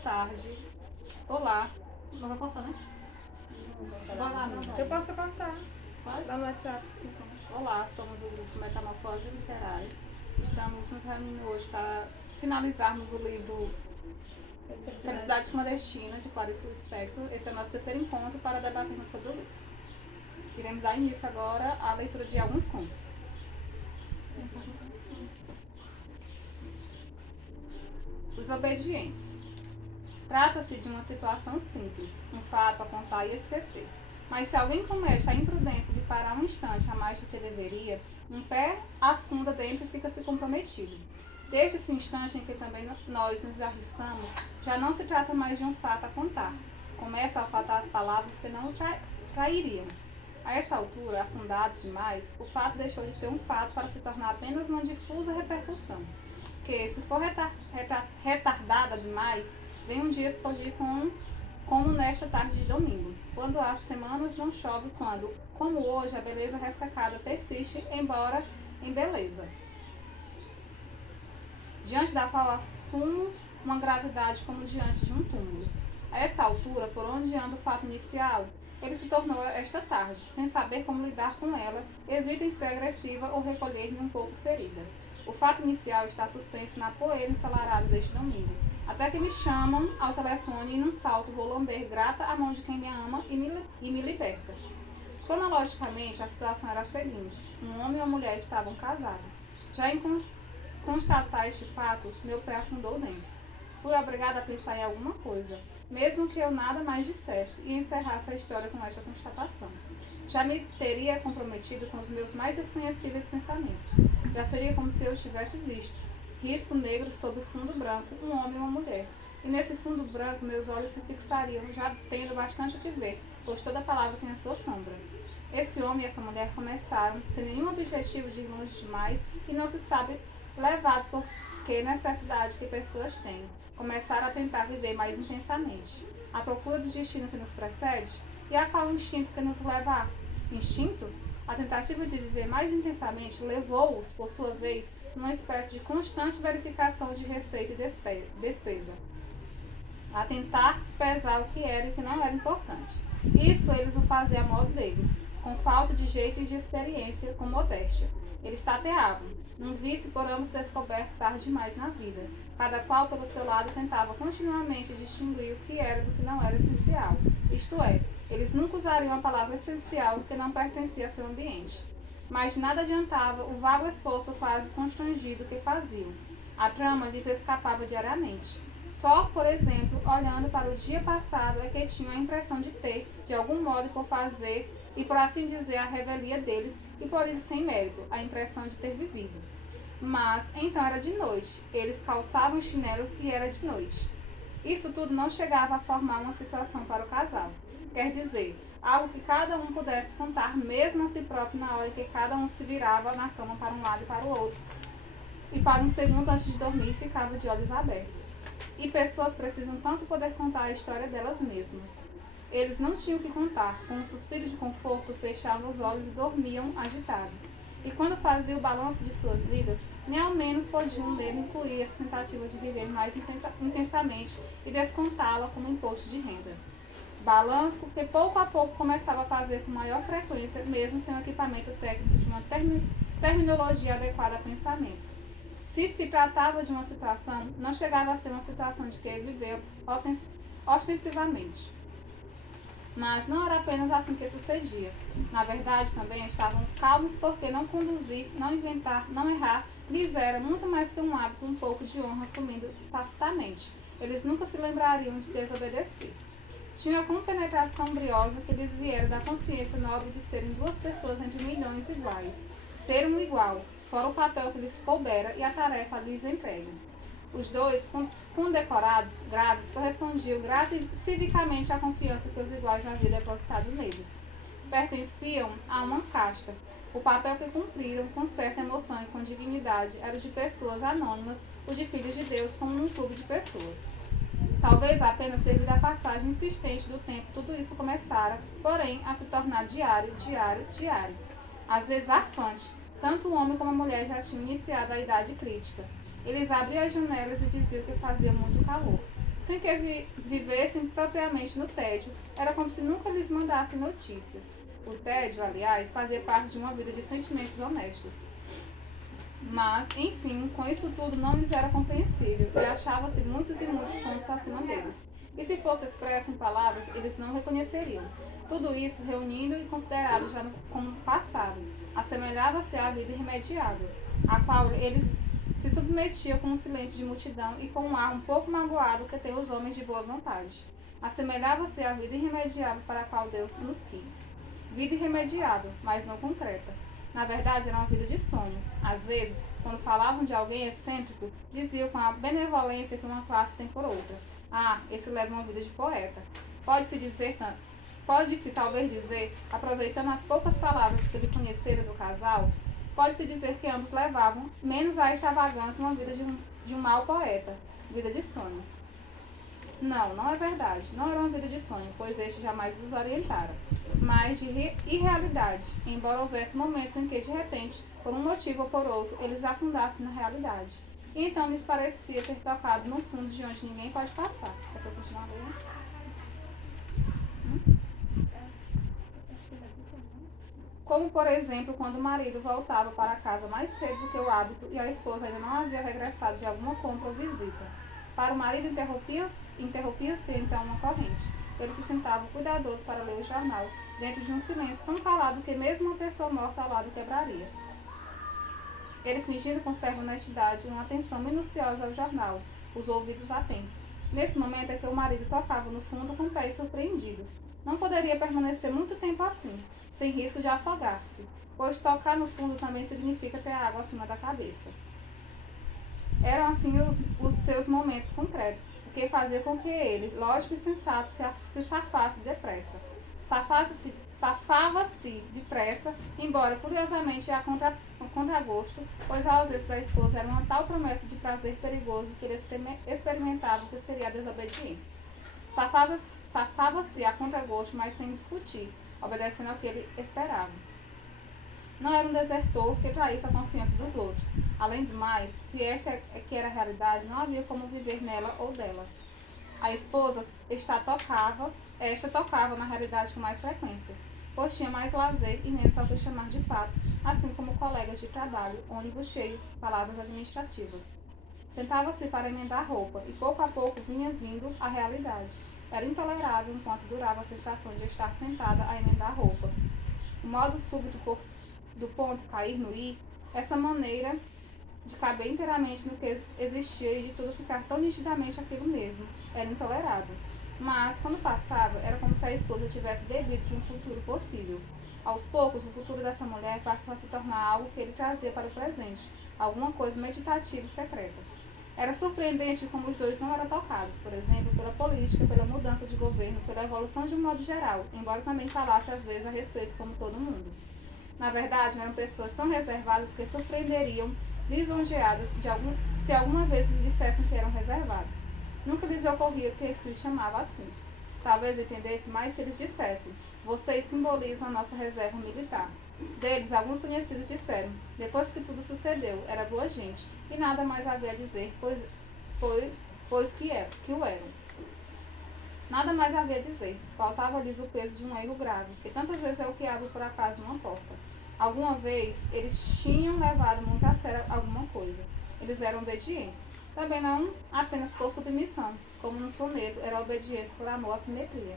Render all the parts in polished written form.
tarde. Olá. Não vai cortar, né? Olá, não. Eu posso contar Pode? lá no WhatsApp. Olá, somos o grupo Metamorfose Literária. Estamos nos reunindo hoje para finalizarmos o livro Felicidade Clandestina, de Clarice Lispector. Esse é o nosso terceiro encontro para debatermos sobre o livro. Iremos dar início agora à leitura de alguns contos. Os obedientes. Trata-se de uma situação simples, um fato a contar e esquecer. Mas se alguém comete a imprudência de parar um instante a mais do que deveria, um pé afunda dentro e fica-se comprometido. Desde esse instante em que também nós nos arriscamos, já não se trata mais de um fato a contar. Começa a faltar as palavras que não o trairiam. A essa altura, afundados demais, o fato deixou de ser um fato para se tornar apenas uma difusa repercussão, que, se for retardada demais, vem um dia explodir como nesta tarde de domingo, quando há semanas não chove, quando, como hoje, a beleza ressecada persiste, embora em beleza, diante da qual assumo uma gravidade como diante de um túmulo. A essa altura, por onde anda o fato inicial, ele se tornou esta tarde, sem saber como lidar com ela, hesita em ser agressiva ou recolher-me um pouco ferida. O fato inicial está suspenso na poeira ensolarada deste domingo, até que me chamam ao telefone e num salto vou lamber grata a mão de quem me ama e me liberta. Cronologicamente, a situação era a seguinte: um homem e uma mulher estavam casados. Já em constatar este fato, meu pé afundou dentro. Fui obrigada a pensar em alguma coisa, mesmo que eu nada mais dissesse, e encerrasse a história com esta constatação. Já me teria comprometido com os meus mais desconhecíveis pensamentos. Já seria como se eu tivesse visto, risco negro sobre o fundo branco, um homem e uma mulher. E nesse fundo branco meus olhos se fixariam, já tendo bastante o que ver, pois toda palavra tem a sua sombra. Esse homem e essa mulher começaram, sem nenhum objetivo de ir longe demais, e não se sabe levados por que necessidade que pessoas têm. Começaram a tentar viver mais intensamente. À procura do destino que nos precede, e a qual instinto que nos leva a? Instinto? A tentativa de viver mais intensamente levou-os, por sua vez, numa espécie de constante verificação de receita e despesa, a tentar pesar o que era e o que não era importante. Isso eles o faziam a modo deles, com falta de jeito e de experiência, com modéstia. Eles tateavam, num vício por ambos descoberto tarde demais na vida. Cada qual, pelo seu lado, tentava continuamente distinguir o que era do que não era essencial. Isto é, eles nunca usariam a palavra essencial que não pertencia a seu ambiente. Mas de nada adiantava o vago esforço quase constrangido que faziam. A trama lhes escapava diariamente. Só, por exemplo, olhando para o dia passado é que tinham a impressão de ter, de algum modo, por fazer e, por assim dizer, a revelia deles, e por isso sem mérito, a impressão de ter vivido. Mas, então era de noite, eles calçavam os chinelos e era de noite. Isso tudo não chegava a formar uma situação para o casal. Quer dizer, algo que cada um pudesse contar mesmo a si próprio na hora em que cada um se virava na cama para um lado e para o outro, e para um segundo antes de dormir ficava de olhos abertos. E pessoas precisam tanto poder contar a história delas mesmas. Eles não tinham o que contar, com um suspiro de conforto fechavam os olhos e dormiam agitados. E quando faziam o balanço de suas vidas, nem ao menos podiam nele incluir essa tentativa de viver mais intensamente e descontá-la como imposto de renda. Balanço que pouco a pouco começava a fazer com maior frequência, mesmo sem o equipamento técnico de uma terminologia adequada a pensamento. Se tratava de uma situação, não chegava a ser uma situação de que viveu ostensivamente. Mas não era apenas assim que sucedia. Na verdade, também estavam calmos porque não conduzir, não inventar, não errar, lhes era muito mais que um hábito, um pouco de honra assumindo tacitamente. Eles nunca se lembrariam de desobedecer. Tinha a compenetração briosa que lhes viera da consciência nobre de serem duas pessoas entre milhões iguais. Ser um igual, fora o papel que lhes coubera e a tarefa lhes entregue. Os dois, condecorados, graves, correspondiam civicamente à confiança que os iguais haviam depositado neles. Pertenciam a uma casta. O papel que cumpriram com certa emoção e com dignidade era o de pessoas anônimas, o de filhos de Deus, como num clube de pessoas. Talvez apenas devido à passagem insistente do tempo tudo isso começara, porém, a se tornar diário. Às vezes arfante, tanto o homem como a mulher já tinham iniciado a idade crítica. Eles abriam as janelas e diziam que fazia muito calor. sem que vivessem propriamente no tédio, era como se nunca lhes mandassem notícias. O tédio, aliás, fazia parte de uma vida de sentimentos honestos. Mas, enfim, com isso tudo não lhes era compreensível, e achava-se muitos e muitos pontos acima deles. E se fosse expresso em palavras, eles não reconheceriam. Tudo isso, reunindo e considerado já como passado, assemelhava-se à vida irremediável, a qual eles se submetiam com um silêncio de multidão e com um ar um pouco magoado que tem os homens de boa vontade. Assemelhava-se à vida irremediável para a qual Deus nos quis. Vida irremediável, mas não concreta. Na verdade, era uma vida de sonho. Às vezes, quando falavam de alguém excêntrico, diziam com a benevolência que uma classe tem por outra: ah, esse leva uma vida de poeta. Pode-se talvez dizer, aproveitando as poucas palavras que ele conhecera do casal, pode-se dizer que ambos levavam, menos a extravagância, uma vida de um mau poeta, vida de sonho. Não, não é verdade. Não era uma vida de sonho, pois este jamais os orientara, mas de irrealidade, embora houvesse momentos em que, de repente, por um motivo ou por outro, eles afundassem na realidade. E então lhes parecia ter tocado no fundo de onde ninguém pode passar. Quer que eu continue lendo? Como, por exemplo, quando o marido voltava para casa mais cedo do que o hábito e a esposa ainda não havia regressado de alguma compra ou visita. Para o marido interrompia-se então uma corrente. Ele se sentava cuidadoso para ler o jornal, dentro de um silêncio tão calado que mesmo uma pessoa morta ao lado quebraria. Ele fingindo com certa honestidade uma atenção minuciosa ao jornal, os ouvidos atentos. Nesse momento é que o marido tocava no fundo com pés surpreendidos. Não poderia permanecer muito tempo assim, sem risco de afogar-se, pois tocar no fundo também significa ter água acima da cabeça. Eram assim os seus momentos concretos, o que fazia com que ele, lógico e sensato, se safasse depressa. Safava-se depressa, embora curiosamente a contragosto, pois a ausência da esposa era uma tal promessa de prazer perigoso que ele experimentava o que seria a desobediência. Safava-se a contragosto, mas sem discutir, obedecendo ao que ele esperava. Não era um desertor que traísse a confiança dos outros. Além de mais, se esta é que era a realidade, não havia como viver nela ou dela. A esposa tocava na realidade com mais frequência, pois tinha mais lazer e menos ao que chamar de fatos, assim como colegas de trabalho, ônibus cheios, palavras administrativas. Sentava-se para emendar roupa, e pouco a pouco vinha vindo a realidade. Era intolerável enquanto durava a sensação de estar sentada a emendar roupa. O modo súbito do ponto cair no i, essa maneira de caber inteiramente no que existia e de tudo ficar tão nitidamente aquilo mesmo, era intolerável. Mas, quando passava, era como se a esposa tivesse bebido de um futuro possível. Aos poucos, o futuro dessa mulher passou a se tornar algo que ele trazia para o presente, alguma coisa meditativa e secreta. Era surpreendente como os dois não eram tocados, por exemplo, pela política, pela mudança de governo, pela evolução de um modo geral, embora também falasse às vezes a respeito como todo mundo. Na verdade, eram pessoas tão reservadas que surpreenderiam, lisonjeadas, se alguma vez lhes dissessem que eram reservados. Nunca lhes ocorria que se chamava assim. Talvez entendesse mais se eles dissessem: vocês simbolizam a nossa reserva militar. Deles, alguns conhecidos disseram: depois que tudo sucedeu, era boa gente, e nada mais havia a dizer, pois que o eram. Nada mais havia a dizer. Faltava-lhes o peso de um erro grave, que tantas vezes é o que abre por acaso uma porta. Alguma vez, eles tinham levado muito a sério alguma coisa. Eles eram obedientes. Também não apenas por submissão, como no soneto, era a obediência por amor à simetria.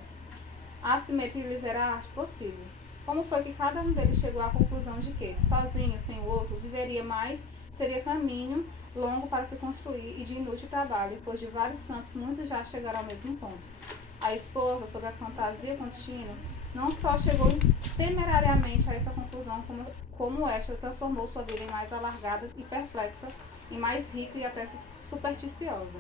A assimetria lhes era a arte possível. Como foi que cada um deles chegou à conclusão de que, sozinho, sem o outro, viveria mais, seria caminho longo para se construir e de inútil trabalho, pois de vários cantos muitos já chegaram ao mesmo ponto. A esposa, sob a fantasia contínua, não só chegou temerariamente a essa conclusão, como esta transformou sua vida em mais alargada e perplexa, em mais rica e até supersticiosa.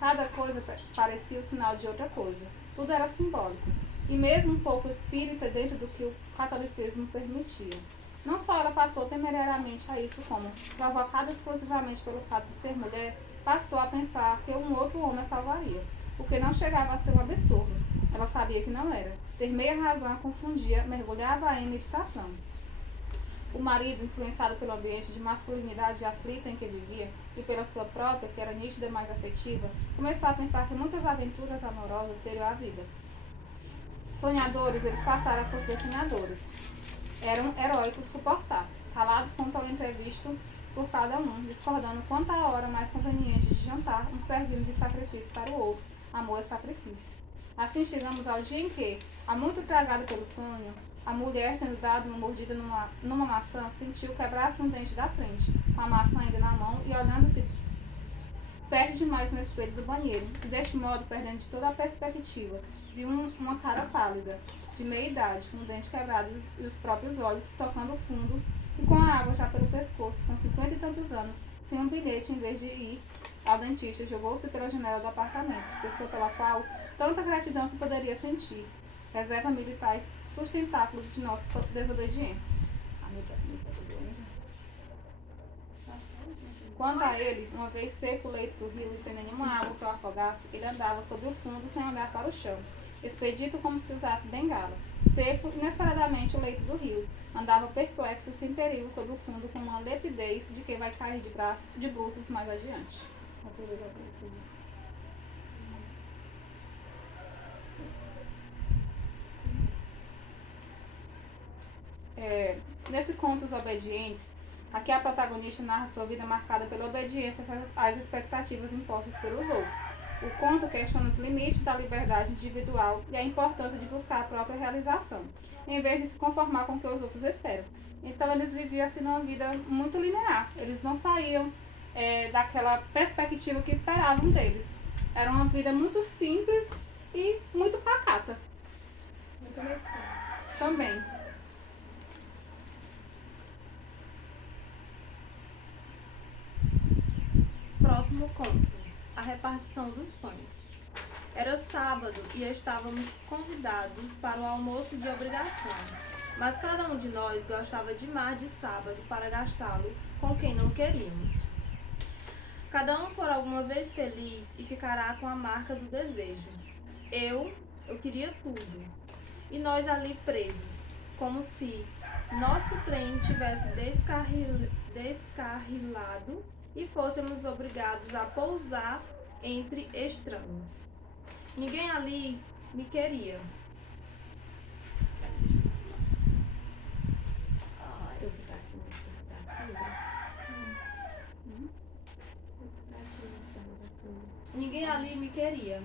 Cada coisa parecia o sinal de outra coisa. Tudo era simbólico, e mesmo um pouco espírita dentro do que o catolicismo permitia. Não só ela passou temerariamente a isso, como, provocada exclusivamente pelo fato de ser mulher, passou a pensar que um outro homem a salvaria, o que não chegava a ser um absurdo. Ela sabia que não era. Ter meia razão a confundia, mergulhava-a em meditação. O marido, influenciado pelo ambiente de masculinidade aflita em que vivia e pela sua própria, que era nítida e mais afetiva, começou a pensar que muitas aventuras amorosas seriam a vida. Sonhadores, eles passaram a sofrer sonhadores. Eram heróicos suportar, calados quanto ao entrevisto por cada um, discordando quanto à hora mais conveniente de jantar, um servindo de sacrifício para o outro. Amor é sacrifício. Assim chegamos ao dia em que, há muito tragada pelo sonho, a mulher, tendo dado uma mordida numa maçã, sentiu quebrar-se um dente da frente, com a maçã ainda na mão, e olhando-se perto demais no espelho do banheiro, e deste modo, perdendo de toda a perspectiva, viu uma cara pálida, de meia idade, com o dente quebrado e os próprios olhos tocando o fundo, e com a água já pelo pescoço, com 50 e tantos anos, sem um bilhete em vez de ir ao dentista, jogou-se pela janela do apartamento, pessoa pela qual tanta gratidão se poderia sentir. Reserva militar e sustentáculo de nossa desobediência. Quanto a ele, uma vez seco o leito do rio e sem nenhuma água que o afogasse, ele andava sobre o fundo sem olhar para o chão, expedito como se usasse bengala. Seco, inesperadamente, o leito do rio. Andava perplexo, sem perigo, sobre o fundo, com uma lepidez de quem vai cair de bruços mais adiante. Nesse conto Os Obedientes, aqui a protagonista narra sua vida marcada pela obediência às expectativas impostas pelos outros. O conto questiona os limites da liberdade individual e a importância de buscar a própria realização, em vez de se conformar com o que os outros esperam. Então eles viviam assim numa vida muito linear, eles não saíam daquela perspectiva que esperavam deles. Era uma vida muito simples e muito pacata. Muito mesquinha. Também. Próximo conto: a repartição dos pães. Era sábado e estávamos convidados para o almoço de obrigação, mas cada um de nós gostava demais de sábado para gastá-lo com quem não queríamos. Cada um for alguma vez feliz e ficará com a marca do desejo. Eu queria tudo. E nós ali presos, como se nosso trem tivesse descarrilado e fôssemos obrigados a pousar entre estranhos. Ninguém ali me queria. Se eu ficar assim, da câmera. Ninguém ali me queria.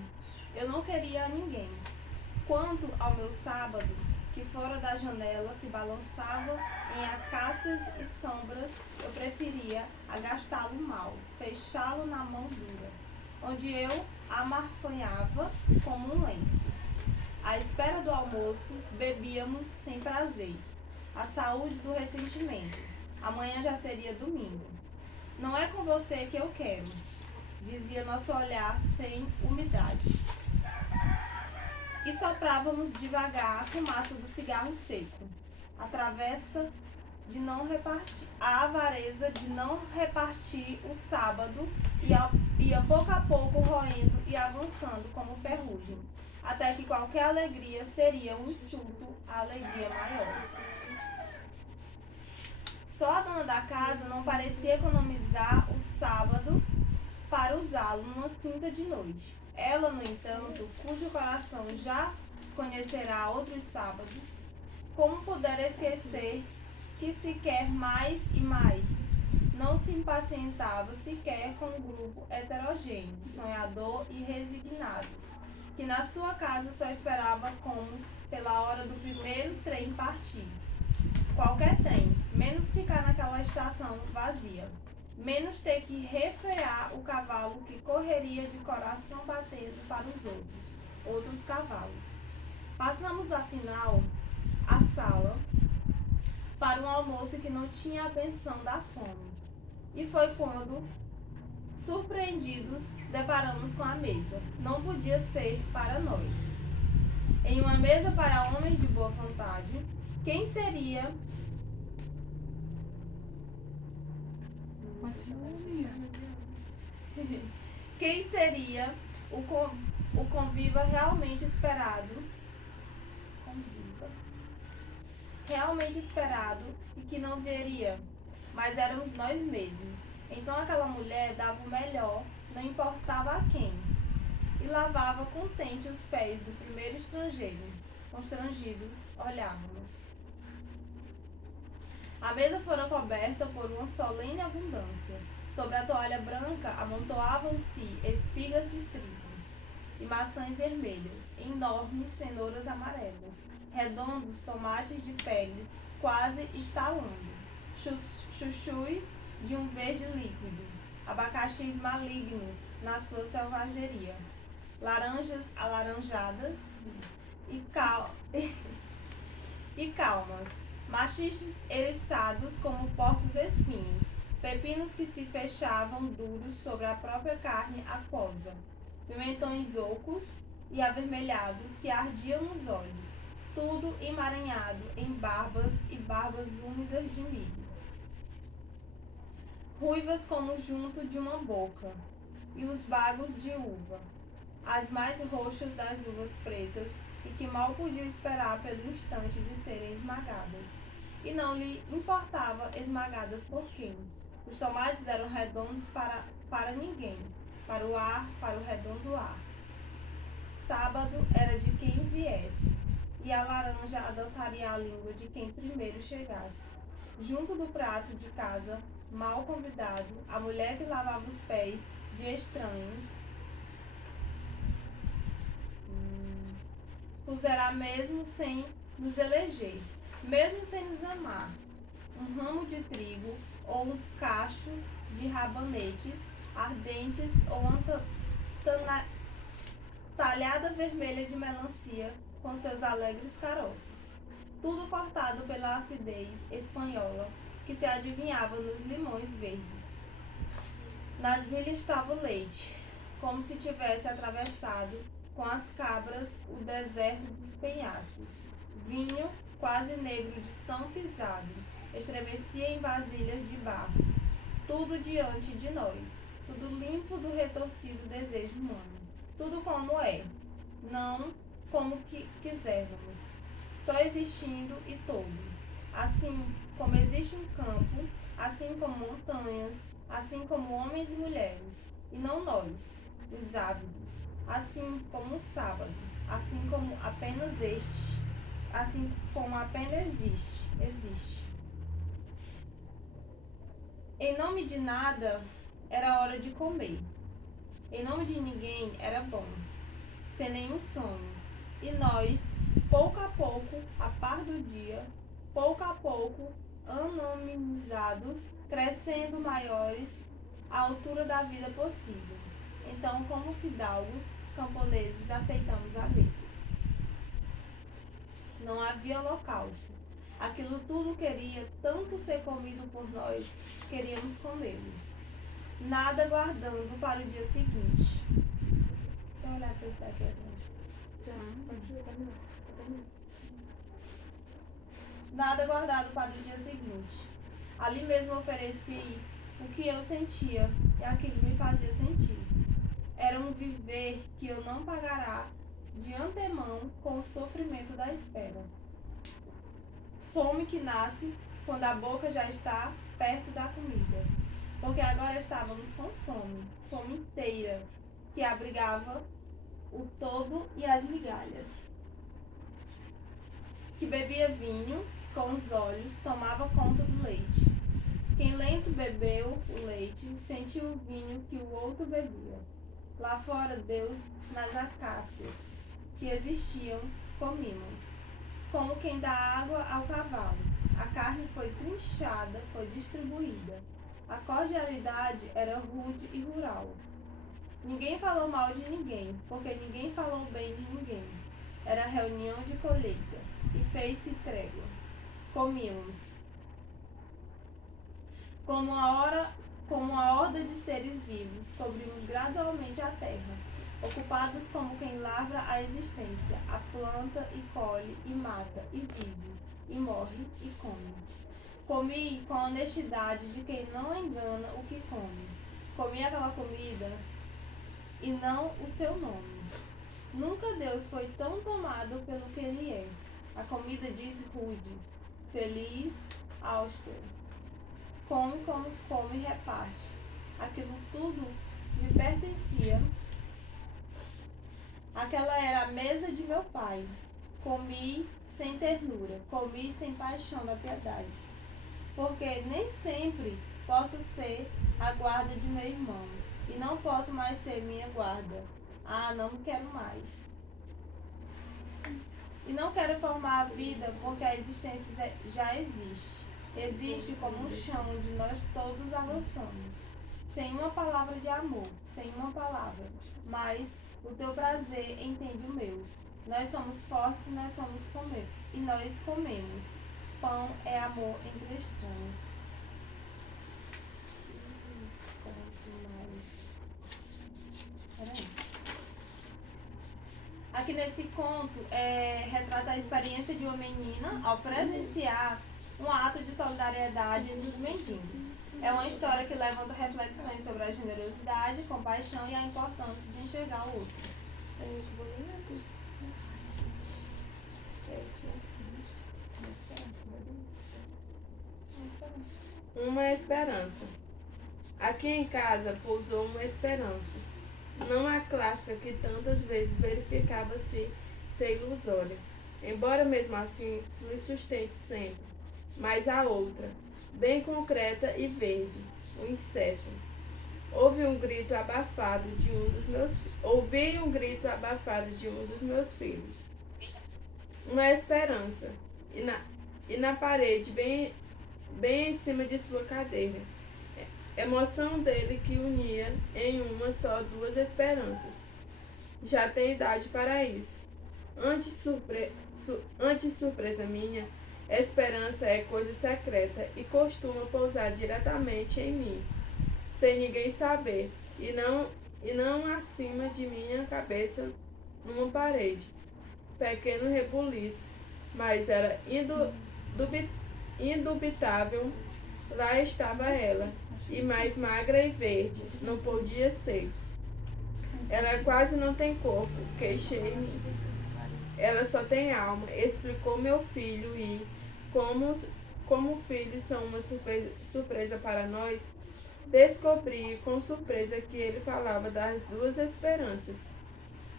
Eu não queria a ninguém. Quanto ao meu sábado, que fora da janela se balançava em acácias e sombras, eu preferia agastá-lo mal, fechá-lo na mão dura, onde eu amarfanhava como um lenço. À espera do almoço, bebíamos sem prazer, a saúde do ressentimento. Amanhã já seria domingo. Não é com você que eu quero, dizia nosso olhar sem umidade. E soprávamos devagar a fumaça do cigarro seco. A avareza de não repartir o sábado ia pouco a pouco roendo e avançando como ferrugem, até que qualquer alegria seria um insulto à alegria maior. Só a dona da casa não parecia economizar o sábado para usá-lo numa quinta de noite. Ela, no entanto, cujo coração já conhecerá outros sábados, como pudera esquecer que se quer mais e mais, não se impacientava sequer com um grupo heterogêneo, sonhador e resignado, que na sua casa só esperava como pela hora do primeiro trem partir. Qualquer trem, menos ficar naquela estação vazia, menos ter que refrear o cavalo que correria de coração batendo para os outros cavalos. Passamos, afinal, a sala para um almoço que não tinha a benção da fome. E foi quando, surpreendidos, deparamos com a mesa. Não podia ser para nós. Em uma mesa para homens de boa vontade, quem seria o conviva realmente esperado? realmente esperado e que não viria, mas éramos nós mesmos. Então aquela mulher dava o melhor, não importava a quem, e lavava contente os pés do primeiro estrangeiro. Constrangidos, olhávamos. A mesa fora coberta por uma solene abundância. Sobre a toalha branca amontoavam-se espigas de trigo e maçãs vermelhas, enormes cenouras amarelas, redondos tomates de pele quase estalando, chuchus de um verde líquido, abacaxis maligno na sua selvageria, laranjas alaranjadas e calmas, machiches eriçados como porcos espinhos, pepinos que se fechavam duros sobre a própria carne aquosa, pimentões ocos e avermelhados que ardiam nos olhos, tudo emaranhado em barbas e barbas úmidas de milho, ruivas como junto de uma boca, e os bagos de uva, as mais roxas das uvas pretas, e que mal podiam esperar pelo instante de serem esmagadas, e não lhe importava esmagadas por quem. Os tomates eram redondos para ninguém, para o ar, para o redondo ar. Sábado era de quem viesse, e a laranja adoçaria a língua de quem primeiro chegasse. Junto do prato de casa, mal convidado, a mulher que lavava os pés de estranhos, pusera mesmo sem nos eleger, mesmo sem nos amar, um ramo de trigo ou um cacho de rabanetes ardentes ou uma talhada vermelha de melancia com seus alegres caroços, tudo cortado pela acidez espanhola que se adivinhava nos limões verdes. Nas milhas estava o leite, como se tivesse atravessado com as cabras o deserto dos penhascos. Vinho, quase negro de tão pisado, estremecia em vasilhas de barro. Tudo diante de nós, tudo limpo do retorcido desejo humano. Tudo como é, não como quisermos, só existindo e todo. Assim como existe um campo, assim como montanhas, assim como homens e mulheres, e não nós, os ávidos, assim como o sábado, assim como apenas existe. Em nome de nada era hora de comer. Em nome de ninguém era bom, sem nenhum sonho. E nós, pouco a pouco, a par do dia, pouco a pouco, anonimizados, crescendo maiores à altura da vida possível. Então, como fidalgos, camponeses, aceitamos a mesas. Não havia holocausto. Aquilo tudo queria tanto ser comido por nós, queríamos comê-lo. Nada guardando para o dia seguinte. Deixa eu olhar se está aqui atrás. Nada guardado para o dia seguinte. Ali mesmo ofereci o que eu sentia e aquilo me fazia sentir. Era um viver que eu não pagará de antemão com o sofrimento da espera. Fome que nasce quando a boca já está perto da comida. Porque agora estávamos com fome, fome inteira, que abrigava o todo e as migalhas. Que bebia vinho com os olhos, tomava conta do leite. Quem lento bebeu o leite, sentiu o vinho que o outro bebia. Lá fora, Deus, nas acácias que existiam, comimos. Como quem dá água ao cavalo. A carne foi trinchada, foi distribuída. A cordialidade era rude e rural. Ninguém falou mal de ninguém, porque ninguém falou bem de ninguém. Era reunião de colheita, e fez-se trégua. Comíamos. Como a horda de seres vivos, cobrimos gradualmente a terra, ocupados como quem lavra a existência, a planta e colhe, e mata, e vive, e morre, e come. Comi com a honestidade de quem não engana o que come. Comi aquela comida e não o seu nome. Nunca Deus foi tão tomado pelo que ele é. A comida diz rude, feliz, austero. Come, come, come e reparte. Aquilo tudo me pertencia. Aquela era a mesa de meu pai. Comi sem ternura, comi sem paixão da piedade. Porque nem sempre posso ser a guarda de meu irmão. E não posso mais ser minha guarda. Ah, não quero mais. E não quero formar a vida porque a existência já existe. Existe como um chão onde nós todos avançamos. Sem uma palavra de amor, sem uma palavra. Mas o teu prazer entende o meu. Nós somos fortes e nós somos comer. E nós comemos. Pão é amor entre estranhos. Peraí. Aqui nesse conto retrata a experiência de uma menina ao presenciar um ato de solidariedade dos mendigos. É uma história que levanta reflexões sobre a generosidade, compaixão e a importância de enxergar o outro. Uma esperança. Aqui em casa pousou uma esperança. Não a clássica que tantas vezes verificava-se ser ilusória, embora mesmo assim nos sustente sempre, mas a outra, bem concreta e verde, o inseto. Ouvi um grito abafado de um dos meus filhos. Uma esperança, e na parede, bem em cima de sua cadeira. Emoção dele que unia em uma só duas esperanças. Já tem idade para isso. Antes surpresa minha, esperança é coisa secreta e costuma pousar diretamente em mim, sem ninguém saber, e não acima de minha cabeça numa parede. Pequeno rebuliço, mas era indubitável. Lá estava ela, e mais magra e verde, não podia ser. Ela quase não tem corpo, queixei-me. Ela só tem alma, explicou meu filho, e como filhos são uma surpresa para nós, descobri com surpresa que ele falava das duas esperanças.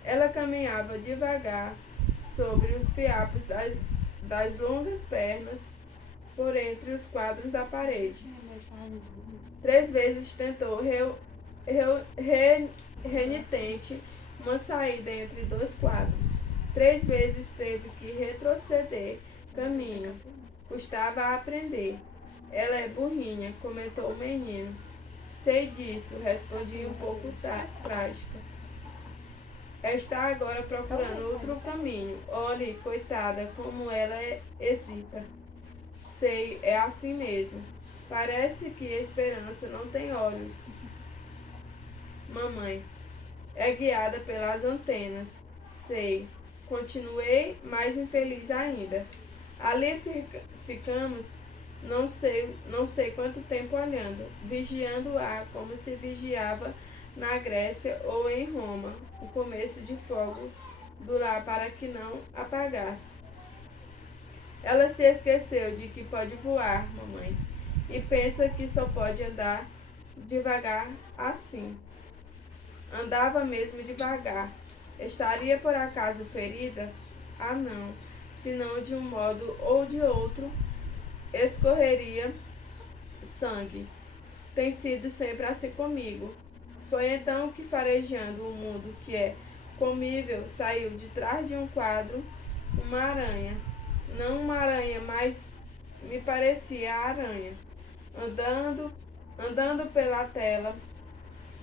Ela caminhava devagar sobre os fiapos das longas pernas, por entre os quadros da parede. 3 vezes tentou renitente uma saída entre 2 quadros. 3 vezes teve que retroceder caminho. Custava a aprender. Ela é burrinha, comentou o menino. Sei disso, respondi um pouco trágica. Está agora procurando outro caminho. Olhe, coitada, como ela hesita. Sei, é assim mesmo. Parece que a esperança não tem olhos. Mamãe, é guiada pelas antenas. Sei. Continuei mais infeliz ainda. Ali ficamos, não sei quanto tempo olhando, vigiando-a como se vigiava na Grécia ou em Roma, o começo de fogo do lar para que não apagasse. Ela se esqueceu de que pode voar, mamãe, e pensa que só pode andar devagar assim. Andava mesmo devagar. Estaria por acaso ferida? Ah, não. Senão de um modo ou de outro escorreria sangue. Tem sido sempre assim comigo. Foi então que, farejando o mundo que é comível, saiu de trás de um quadro uma aranha. Não uma aranha, mas me parecia a aranha. Andando pela tela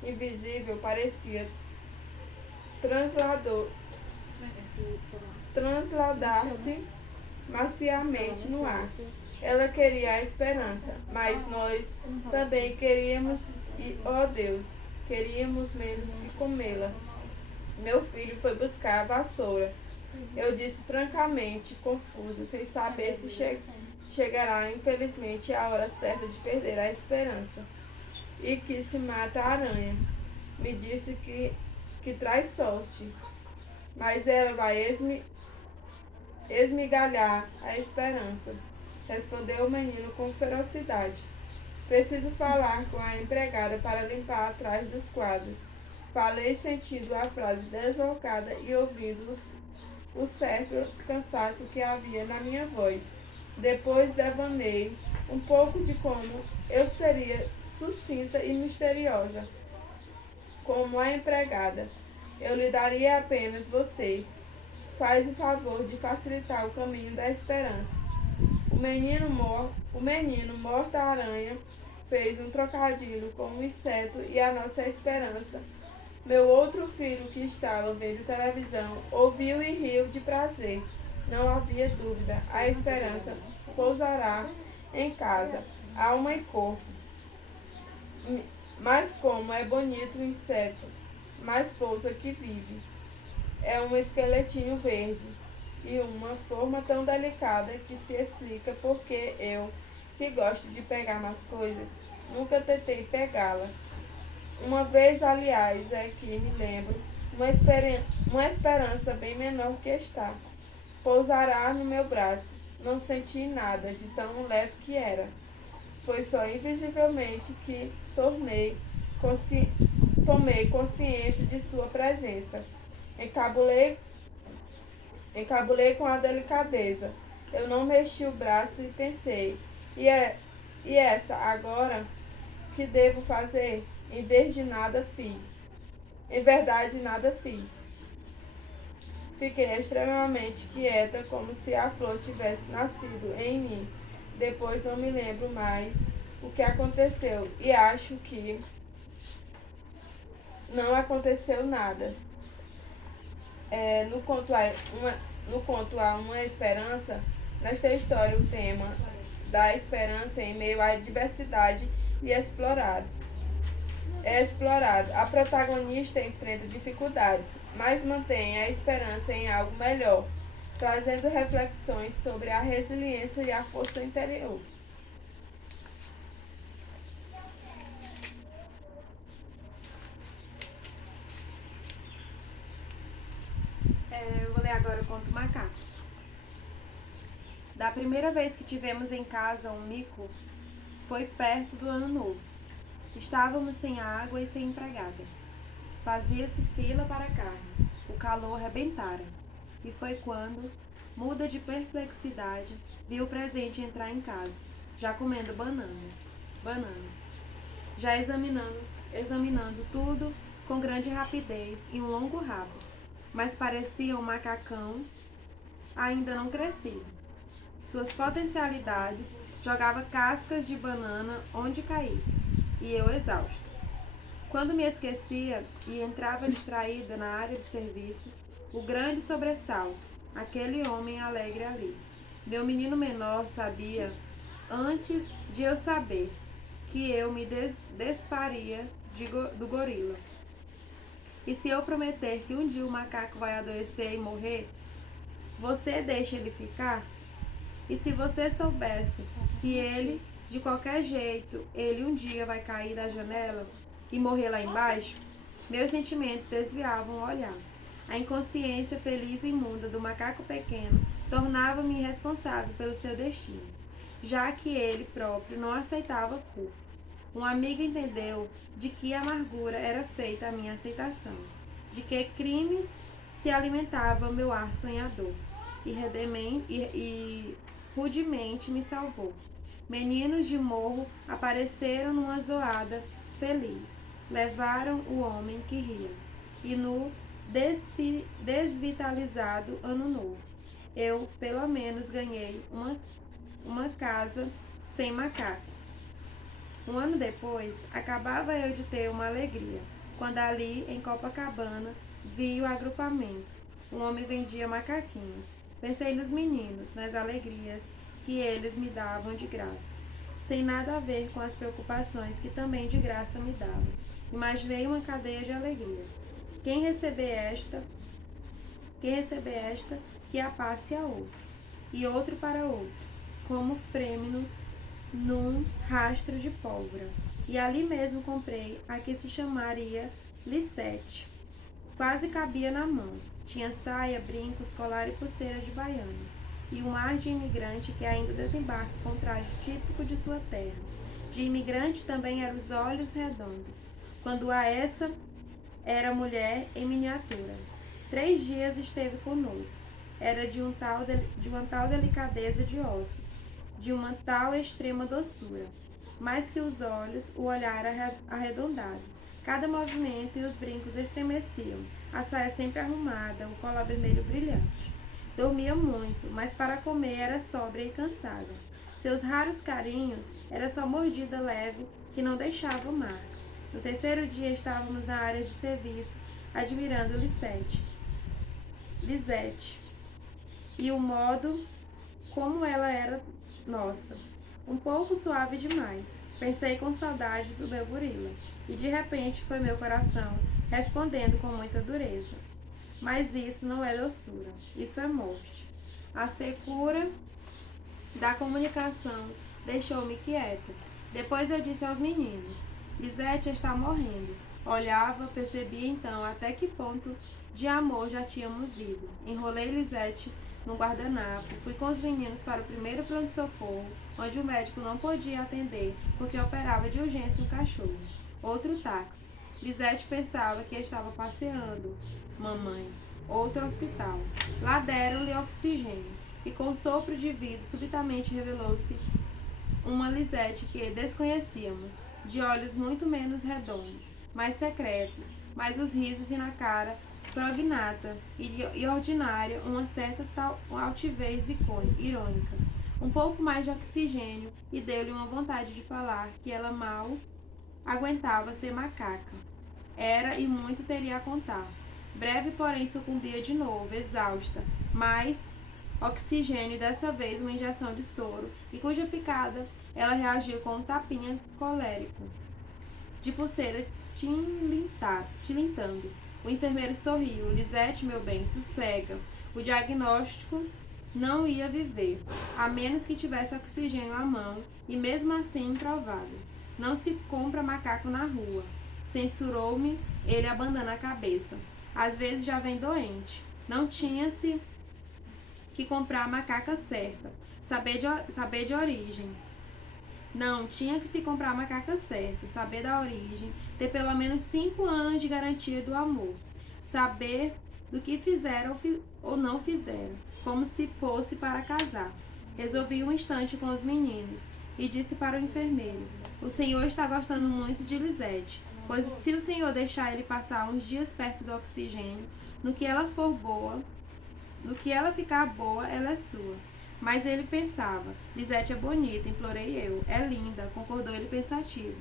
invisível, parecia transladar-se maciamente no ar. Ela queria a esperança, mas nós também queríamos, e, ó Deus, queríamos menos que comê-la. Meu filho foi buscar a vassoura. Eu disse francamente, confusa, sem saber se chegará, infelizmente, a hora certa de perder a esperança. E que se mata a aranha. Me disse que traz sorte, mas ela vai esmigalhar a esperança. respondeu o menino com ferocidade. Preciso falar com a empregada para limpar atrás dos quadros. Falei sentindo a frase deslocada e ouvindo o certo cansaço que havia na minha voz. Depois devanei um pouco de como eu seria sucinta e misteriosa. Como a empregada, eu lhe daria apenas você. Faz o favor de facilitar o caminho da esperança. O menino morta-aranha fez um trocadilho com o inseto e a nossa esperança. Meu outro filho, que estava vendo televisão, ouviu e riu de prazer. Não havia dúvida, a esperança pousará em casa, alma e corpo. Mas como é bonito o inseto, mais pousa que vive. É um esqueletinho verde e uma forma tão delicada que se explica porque eu, que gosto de pegar nas coisas, nunca tentei pegá-la. Uma vez, aliás, é que me lembro, uma esperança bem menor que está. Pousará no meu braço. Não senti nada de tão leve que era. Foi só invisivelmente que tomei consciência de sua presença. Encabulei com a delicadeza. Eu não mexi o braço e pensei, e essa, agora, que devo fazer? Em vez de nada fiz. Em verdade, nada fiz. Fiquei extremamente quieta, como se a flor tivesse nascido em mim. Depois não me lembro mais o que aconteceu e acho que não aconteceu nada. No conto há uma esperança. Nesta história, o tema da esperança em meio à diversidade é explorado. A protagonista enfrenta dificuldades, mas mantém a esperança em algo melhor, trazendo reflexões sobre a resiliência e a força interior. Eu vou ler agora o conto Macacos. Da primeira vez que tivemos em casa um mico, foi perto do ano novo. Estávamos sem água e sem empregada. Fazia-se fila para a carne. O calor arrebentara. E foi quando, muda de perplexidade, vi o presente entrar em casa, já comendo banana. Já examinando tudo com grande rapidez e um longo rabo, mas parecia um macacão ainda não crescido. Suas potencialidades jogava cascas de banana onde caísse, e eu exausto. Quando me esquecia e entrava distraída na área de serviço, o grande sobressalto, aquele homem alegre ali. Meu menino menor sabia, antes de eu saber, que eu me desfaria do gorila. E se eu prometer que um dia o macaco vai adoecer e morrer, você deixa ele ficar? E se você soubesse que ele, de qualquer jeito, ele um dia vai cair da janela e morrer lá embaixo? Meus sentimentos desviavam o olhar. A inconsciência feliz e imunda do macaco pequeno tornava-me responsável pelo seu destino, já que ele próprio não aceitava a culpa. Um amigo entendeu de que amargura era feita a minha aceitação, de que crimes se alimentavam meu ar sonhador, e rudemente me salvou. Meninos de morro apareceram numa zoada feliz, levaram o homem que ria, e no desvitalizado ano novo, eu, pelo menos, ganhei uma casa sem macaco. Um ano depois, acabava eu de ter uma alegria, quando ali, em Copacabana, vi o agrupamento. Um homem vendia macaquinhos. Pensei nos meninos, nas alegrias que eles me davam de graça, sem nada a ver com as preocupações que também de graça me davam. Imaginei uma cadeia de alegria. Quem receber esta, que a passe a outro, e outro para outro, como frêmino num rastro de pólvora. E ali mesmo comprei a que se chamaria Lissete. Quase cabia na mão. Tinha saia, brincos, colar e pulseira de baiana. e um mar de imigrante que ainda desembarca com o traje típico de sua terra. De imigrante também eram os olhos redondos, quando a essa era mulher em miniatura. 3 dias esteve conosco. Era de uma tal delicadeza de ossos, de uma tal extrema doçura. Mais que os olhos, o olhar arredondado. Cada movimento e os brincos estremeciam, a saia sempre arrumada, o colar vermelho brilhante. Dormia muito, mas para comer era sóbria e cansada. Seus raros carinhos era só mordida leve que não deixava marca. No 3º dia estávamos na área de serviço, admirando Lisete e o modo como ela era nossa. Um pouco suave demais. Pensei com saudade do meu gorila, e de repente foi meu coração respondendo com muita dureza. Mas isso não é doçura, isso é morte. A secura da comunicação deixou-me quieta. Depois eu disse aos meninos: Lisete está morrendo. Olhava, percebia então até que ponto de amor já tínhamos ido. Enrolei Lisete no guardanapo, fui com os meninos para o primeiro pronto-socorro, onde o médico não podia atender porque operava de urgência um cachorro. Outro táxi. Lisete pensava que estava passeando. Mamãe. Outro hospital. Lá deram-lhe oxigênio, e com um sopro de vida subitamente revelou-se uma Lisete que desconhecíamos, de olhos muito menos redondos, mais secretos, mas os risos e na cara prognata e ordinária uma certa tal altivez irônica. Um pouco mais de oxigênio e deu-lhe uma vontade de falar que ela mal aguentava ser macaca. Era e muito teria a contar. Breve, porém, sucumbia de novo, exausta, mais oxigênio e dessa vez uma injeção de soro, e cuja picada ela reagiu com um tapinha colérico, de pulseira tilintando. O enfermeiro sorriu. Lisete, meu bem, sossega. O diagnóstico não ia viver, a menos que tivesse oxigênio à mão, e mesmo assim improvável. Não se compra macaco na rua. Censurou-me, ele abanando a cabeça. Às vezes já vem doente. Não tinha-se que comprar a macaca certa, saber de origem. Não, tinha que se comprar a macaca certa, saber da origem, ter pelo menos 5 anos de garantia do amor, saber do que fizeram ou não fizeram, como se fosse para casar. Resolvi um instante com os meninos e disse para o enfermeiro: o senhor está gostando muito de Lisete, pois se o senhor deixar ele passar uns dias perto do oxigênio, no que ela ficar boa, ela é sua. Mas ele pensava: Lisete é bonita, implorei eu. É linda, concordou ele pensativo.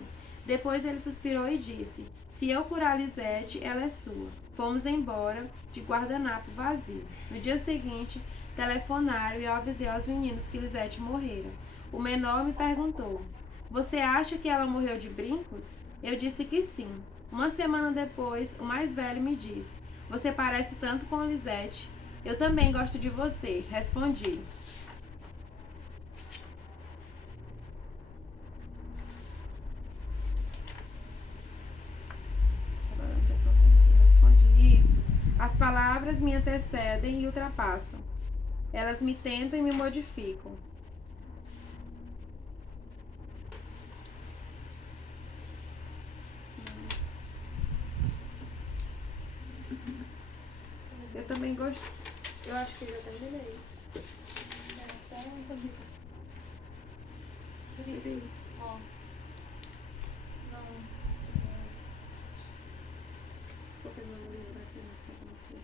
Depois ele suspirou e disse: se eu curar Lisete, ela é sua. Fomos embora, de guardanapo vazio. No dia seguinte, telefonaram e eu avisei aos meninos que Lisete morrera. O menor me perguntou: você acha que ela morreu de brincos? Eu disse que sim. Uma semana depois, o mais velho me disse: você parece tanto com Lisete. Eu também gosto de você, respondi. Isso. As palavras me antecedem e ultrapassam. Elas me tentam e me modificam. Eu também gosto. Eu acho que eu já terminei. Ó. Não. Porque meu livro aqui, não sei como foi.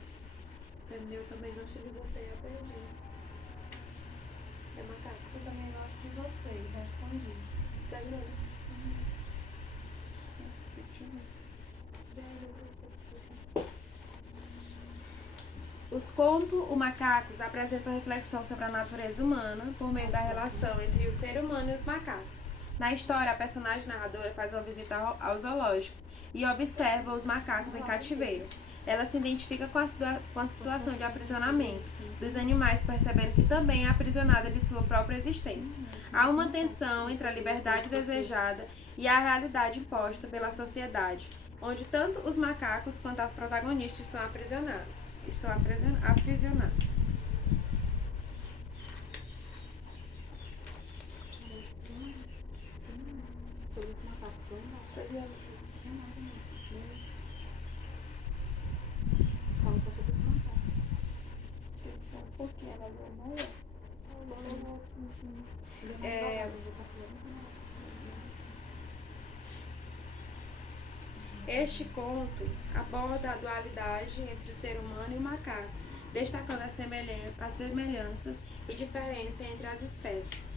Terminei, eu também gosto de você e aprendi. É macaco. Eu também gosto de você, respondi. Terminou. Os contos O Macacos apresentam reflexão sobre a natureza humana por meio da relação entre o ser humano e os macacos. Na história, a personagem narradora faz uma visita ao zoológico e observa os macacos em cativeiro. Ela se identifica com a situação de aprisionamento dos animais, percebendo que também é aprisionada de sua própria existência. Há uma tensão entre a liberdade desejada e a realidade imposta pela sociedade, onde tanto os macacos quanto a protagonista estão aprisionados. Fala só sobre os macacos. Porque ela é maior. Este conto aborda a dualidade entre o ser humano e o macaco, destacando as semelhanças e diferença entre as espécies.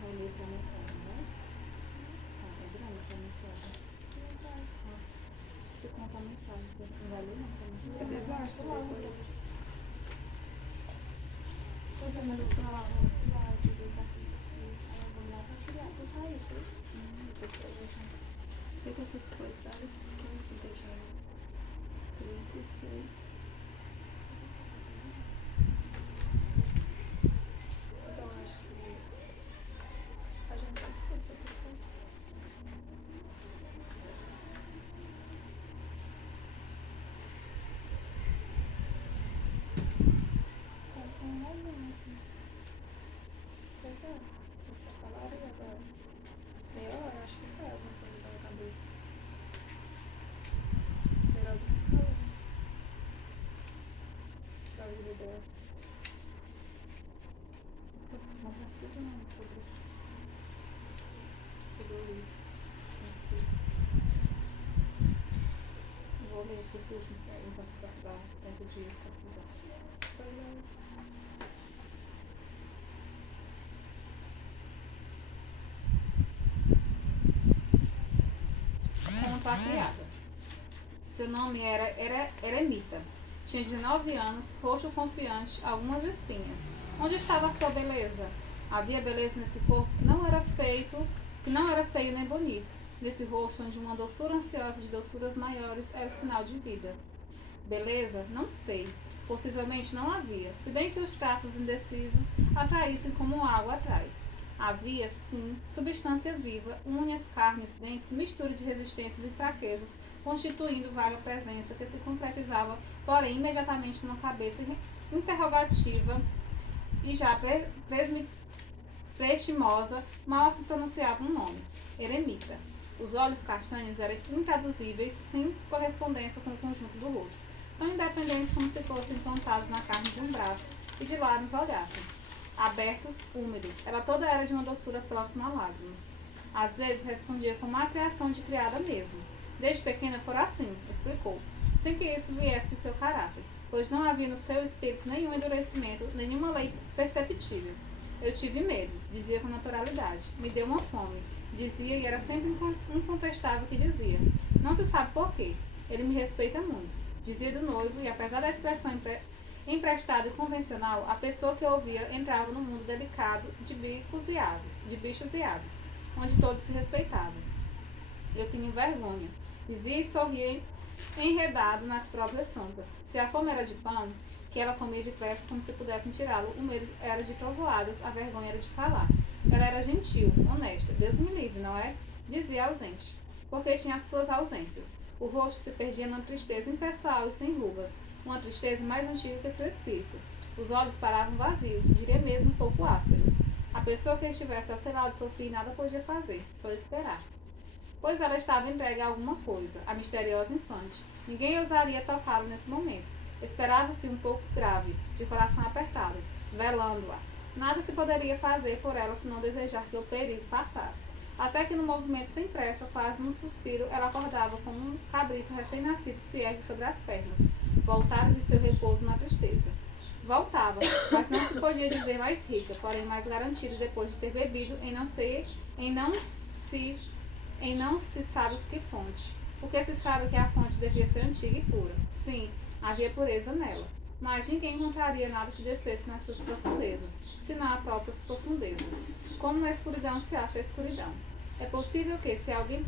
Vou ler essa mensagem, né? É grande essa mensagem. Você conta a mensagem, não vai ler não, tá muito É grande. desastre depois. Pega outras coisas, sabe? Vou deixar 36. Então acho que a gente já discutiu sobre isso. Pois é, você falaria agora. Meia hora, acho que sai alguma coisa da cabeça. Melhor do que ficar lendo. Pra vida dela. Não precisa não sobre o livro em si. Vou ler aqui esse último enquanto dá tempo de pesquisar. Pois é. Conto a criada. Seu nome era Eremita. Tinha 19 anos, roxo confiante, algumas espinhas. Onde estava a sua beleza? Havia beleza nesse corpo que não era feio nem bonito. Nesse rosto, onde uma doçura ansiosa de doçuras maiores era o sinal de vida. Beleza? Não sei. Possivelmente não havia, se bem que os traços indecisos atraíssem como água atrai. Havia, sim, substância viva, unhas, carnes, dentes, mistura de resistências e fraquezas, constituindo vaga presença que se concretizava, porém, imediatamente numa cabeça interrogativa e já prestimosa, mal se pronunciava um nome: Eremita. Os olhos castanhos eram intraduzíveis, sem correspondência com o conjunto do rosto, tão independentes como se fossem plantados na carne de um braço, e de lá nos olhassem. Abertos, úmidos, ela toda era de uma doçura próxima a lágrimas. Às vezes respondia com uma criação de criada mesmo. Desde pequena fora assim, explicou, sem que isso viesse de seu caráter, pois não havia no seu espírito nenhum endurecimento, nenhuma lei perceptível. Eu tive medo, dizia com naturalidade. Me deu uma fome, dizia, e era sempre incontestável que dizia. Não se sabe por quê. Ele me respeita muito, dizia do noivo, e apesar da expressão emprestada e convencional, a pessoa que ouvia entrava no mundo delicado de bichos e aves, onde todos se respeitavam. Eu tinha vergonha, dizia e sorria enredado nas próprias sombras. Se a fome era de pão, que ela comia depressa como se pudessem tirá-lo, o medo era de trovoadas, a vergonha era de falar. Ela era gentil, honesta, Deus me livre, não é? Dizia ausente, porque tinha as suas ausências. O rosto se perdia numa tristeza impessoal e sem rugas, uma tristeza mais antiga que seu espírito. Os olhos paravam vazios, diria mesmo um pouco ásperos. A pessoa que estivesse ao seu lado sofria e nada podia fazer, só esperar. Pois ela estava entregue a alguma coisa, a misteriosa infante. Ninguém ousaria tocá-lo nesse momento. Esperava-se um pouco grave, de coração apertado, velando-a. Nada se poderia fazer por ela senão desejar que o perigo passasse. Até que no movimento sem pressa, quase num suspiro, ela acordava como um cabrito recém-nascido se ergue sobre as pernas, voltado de seu repouso na tristeza. Voltava, mas não se podia dizer mais rica, porém mais garantida depois de ter bebido em não se sabe que fonte. Porque se sabe que a fonte devia ser antiga e pura. Sim, havia pureza nela. Mas ninguém encontraria nada se descesse nas suas profundezas, senão a própria profundeza. Como na escuridão se acha a escuridão. É possível que, se alguém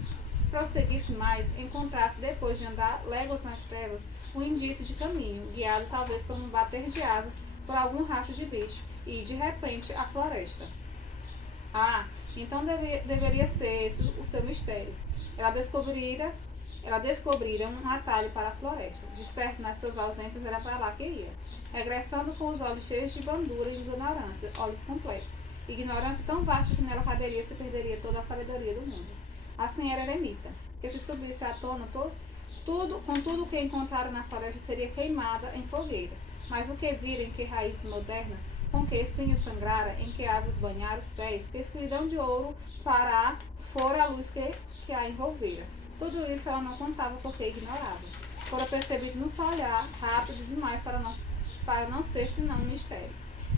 prosseguisse mais, encontrasse, depois de andar léguas nas trevas, um indício de caminho, guiado talvez por um bater de asas por algum racho de bicho, e, de repente, a floresta. Ah, então deveria ser esse o seu mistério. Ela descobrira um atalho para a floresta. De certo, nas suas ausências, era para lá que ia. Regressando com os olhos cheios de bandura e de ignorância, olhos complexos. Ignorância tão vasta que nela caberia se perderia toda a sabedoria do mundo. Assim era eremita, que se subisse à tona com tudo o que encontrara na floresta seria queimada em fogueira. Mas o que vira em que raiz moderna, com que espinhos sangrara, em que águas banharam os pés, que escuridão de ouro fora a luz que a envolvera. Tudo isso ela não contava porque ignorava. Fora percebido no seu olhar, rápido demais para não ser senão um mistério.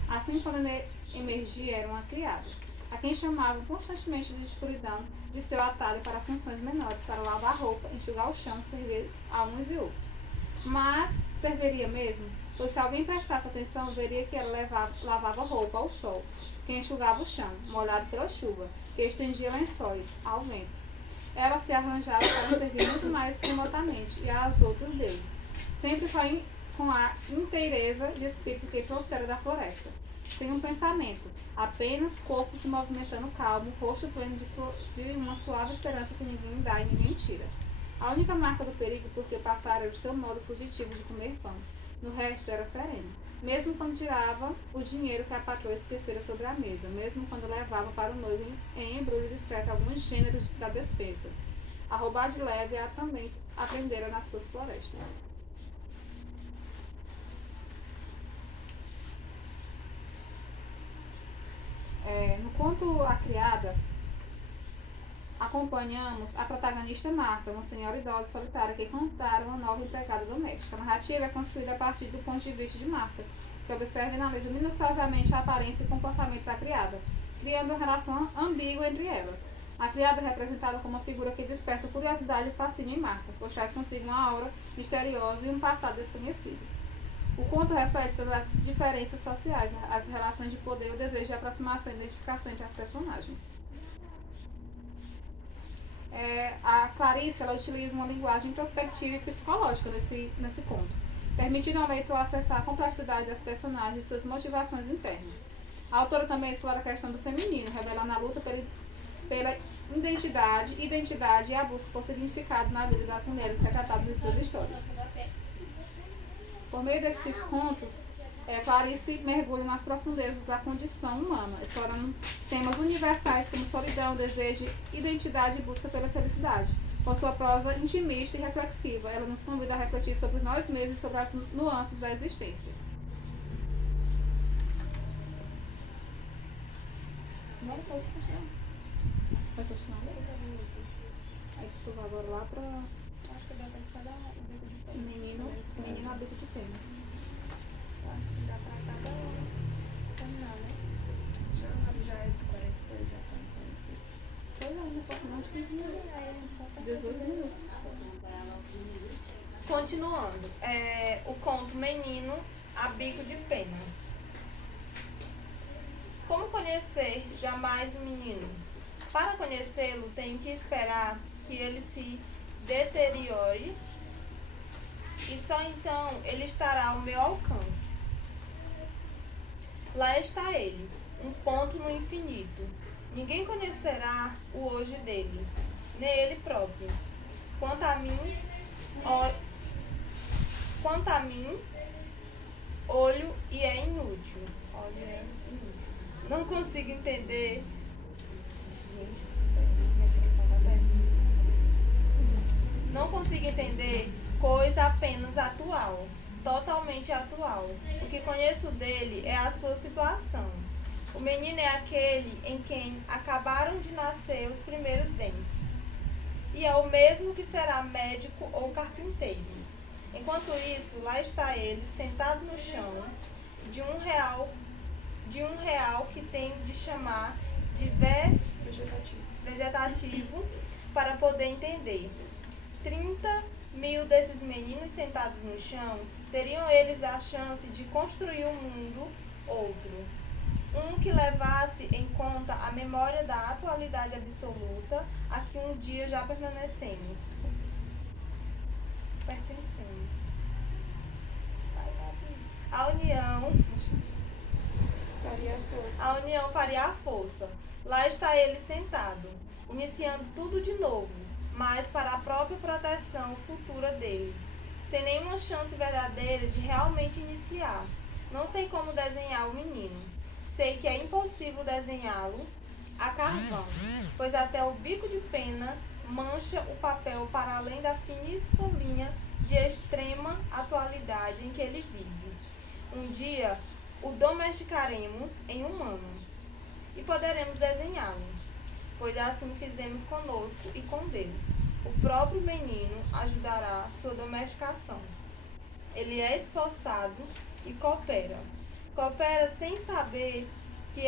Assim, quando emergia, era uma criada, a quem chamavam constantemente de escuridão de seu atalho para funções menores, para lavar roupa, enxugar o chão, servir a uns e outros. Mas serviria mesmo, pois se alguém prestasse atenção, veria que ela lavava roupa ao sol, que enxugava o chão, molhado pela chuva, que estendia lençóis ao vento. Ela se arranjava para servir muito mais remotamente e aos outros deuses, sempre com a inteireza de espírito que trouxera da floresta, sem um pensamento, apenas corpo se movimentando calmo, rosto pleno de uma suave esperança que ninguém dá e ninguém tira. A única marca do perigo porque passara o seu modo fugitivo de comer pão. No resto era sereno. Mesmo quando tirava o dinheiro que a patroa esquecera sobre a mesa, mesmo quando levava para o noivo em embrulho discreto alguns gêneros da despensa. A roubar de leve a também aprendera nas suas florestas. No conto A Criada, acompanhamos a protagonista Marta, uma senhora idosa e solitária que encontrara uma nova empregada doméstica. A narrativa é construída a partir do ponto de vista de Marta, que observa e analisa minuciosamente a aparência e comportamento da criada, criando uma relação ambígua entre elas. A criada é representada como uma figura que desperta curiosidade e fascínio em Marta, pois traz consigo uma aura misteriosa e um passado desconhecido. O conto reflete sobre as diferenças sociais, as relações de poder e o desejo de aproximação e identificação entre as personagens. A Clarice ela utiliza uma linguagem introspectiva e psicológica nesse conto, permitindo ao leitor acessar a complexidade das personagens e suas motivações internas. A autora também explora a questão do feminino, revelando a luta pela identidade e a busca por significado na vida das mulheres retratadas em suas histórias. Por meio desses contos, Clarice mergulha nas profundezas da condição humana, explorando temas universais como solidão, desejo, identidade e busca pela felicidade. Com sua prosa intimista e reflexiva, ela nos convida a refletir sobre nós mesmos e sobre as nuances da existência. Agora pode continuar. Vai continuar? Aí tu vai agora lá pra... Acho que dá pra cada bico de pena. Menino a bico de pena. Acho que dá pra cada um terminar, né? Já é 42, já tá em 42. Pois é, não falta mais 15 minutos. 18 minutos. Continuando, o conto Menino a Bico de Pena. Como conhecer jamais o menino? Para conhecê-lo, tenho que esperar que ele se deteriore e só então ele estará ao meu alcance. Lá está ele, um ponto no infinito. Ninguém conhecerá o hoje dele, nem ele próprio. Quanto a mim, olho e é inútil. Olho é inútil. Não consigo entender. Gente do céu, minha dicção tá péssima. Não consigo entender coisa apenas atual, totalmente atual. O que conheço dele é a sua situação. O menino é aquele em quem acabaram de nascer os primeiros dentes. E é o mesmo que será médico ou carpinteiro. Enquanto isso, lá está ele, sentado no chão, de um real que tem de chamar de vegetativo para poder entender. 30.000 desses meninos sentados no chão, teriam eles a chance de construir um mundo outro. Um que levasse em conta a memória da atualidade absoluta a que um dia já pertencemos. A união faria a força. Lá está ele sentado, iniciando tudo de novo, mas para a própria proteção futura dele, sem nenhuma chance verdadeira de realmente iniciar. Não sei como desenhar o menino. Sei que é impossível desenhá-lo a carvão, pois até o bico de pena mancha o papel para além da finíssima linha de extrema atualidade em que ele vive. Um dia o domesticaremos em humano e poderemos desenhá-lo, pois assim fizemos conosco e com Deus. O próprio menino ajudará sua domesticação. Ele é esforçado e coopera. Coopera sem saber que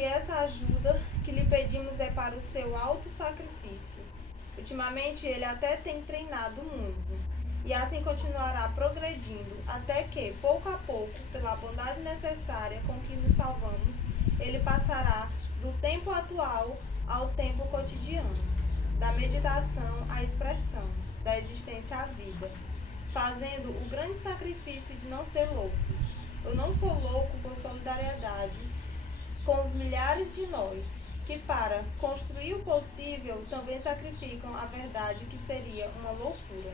essa ajuda que lhe pedimos é para o seu alto sacrifício. Ultimamente ele até tem treinado muito, e assim continuará progredindo, até que, pouco a pouco, pela bondade necessária com que nos salvamos, ele passará do tempo atual ao tempo cotidiano, da meditação à expressão, da existência à vida, fazendo o grande sacrifício de não ser louco. Eu não sou louco por solidariedade com os milhares de nós, que para construir o possível também sacrificam a verdade, que seria uma loucura.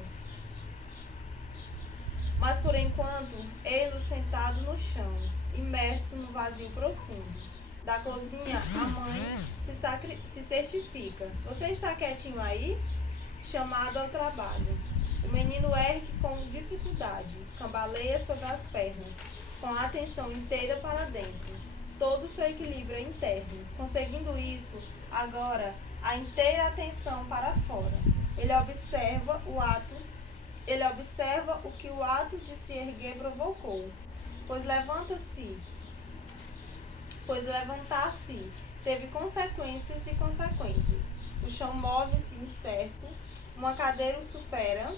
Mas por enquanto, ele sentado no chão, imerso no vazio profundo. Da cozinha, a mãe se certifica. Você está quietinho aí? Chamado ao trabalho. O menino ergue com dificuldade, cambaleia sobre as pernas, com a atenção inteira para dentro. Todo o seu equilíbrio é interno. Conseguindo isso, agora, a inteira atenção para fora. Ele observa o que o ato de se erguer provocou, pois levantar-se teve consequências e consequências. O chão move-se incerto, uma cadeira o supera,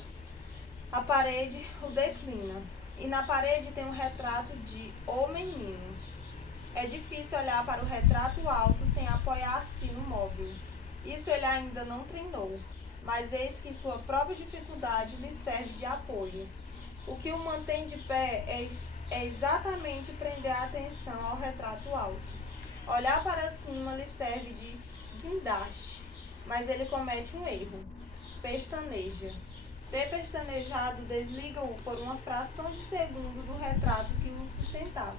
a parede o declina, e na parede tem um retrato de O Menino. É difícil olhar para o retrato alto sem apoiar-se no móvel. Isso ele ainda não treinou. Mas eis que sua própria dificuldade lhe serve de apoio. O que o mantém de pé é exatamente prender a atenção ao retrato alto. Olhar para cima lhe serve de guindaste, mas ele comete um erro. Pestaneja. Ter pestanejado desliga-o por uma fração de segundo do retrato que o sustentava.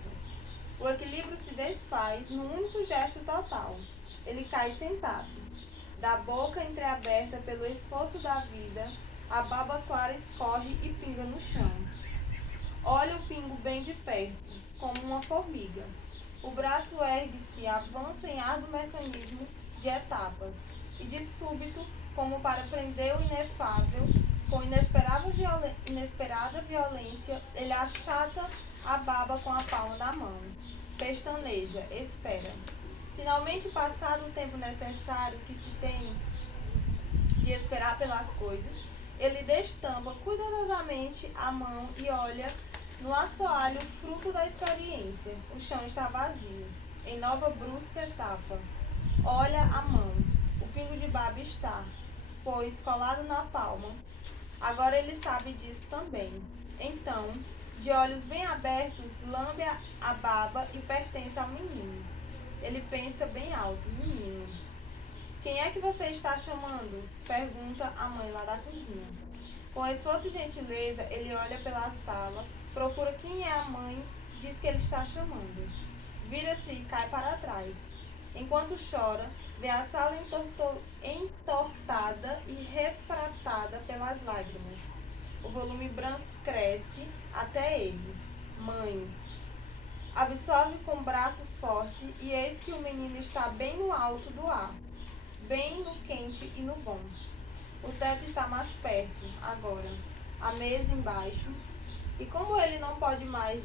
O equilíbrio se desfaz num único gesto total. Ele cai sentado. Da boca entreaberta pelo esforço da vida, a baba clara escorre e pinga no chão. Olha o pingo bem de perto, como uma formiga. O braço ergue-se, avança em árduo mecanismo de etapas, e de súbito, como para prender o inefável, com inesperada violência, ele achata a baba com a palma da mão. Pestaneja, espera. Finalmente, passado o tempo necessário que se tem de esperar pelas coisas, ele destampa cuidadosamente a mão e olha no assoalho fruto da experiência. O chão está vazio, em nova brusca etapa. Olha a mão. O pingo de baba está, pois, colado na palma. Agora ele sabe disso também. Então, de olhos bem abertos, lambe a baba e pertence ao menino. Ele pensa bem alto, menino. Quem é que você está chamando? Pergunta a mãe lá da cozinha. Com esforço e gentileza, ele olha pela sala, procura quem é a mãe, diz que ele está chamando. Vira-se e cai para trás. Enquanto chora, vê a sala entortada e refratada pelas lágrimas. O volume branco cresce até ele. Mãe. Absorve com braços fortes e eis que o menino está bem no alto do ar, bem no quente e no bom. O teto está mais perto, agora, a mesa embaixo, e como ele não pode mais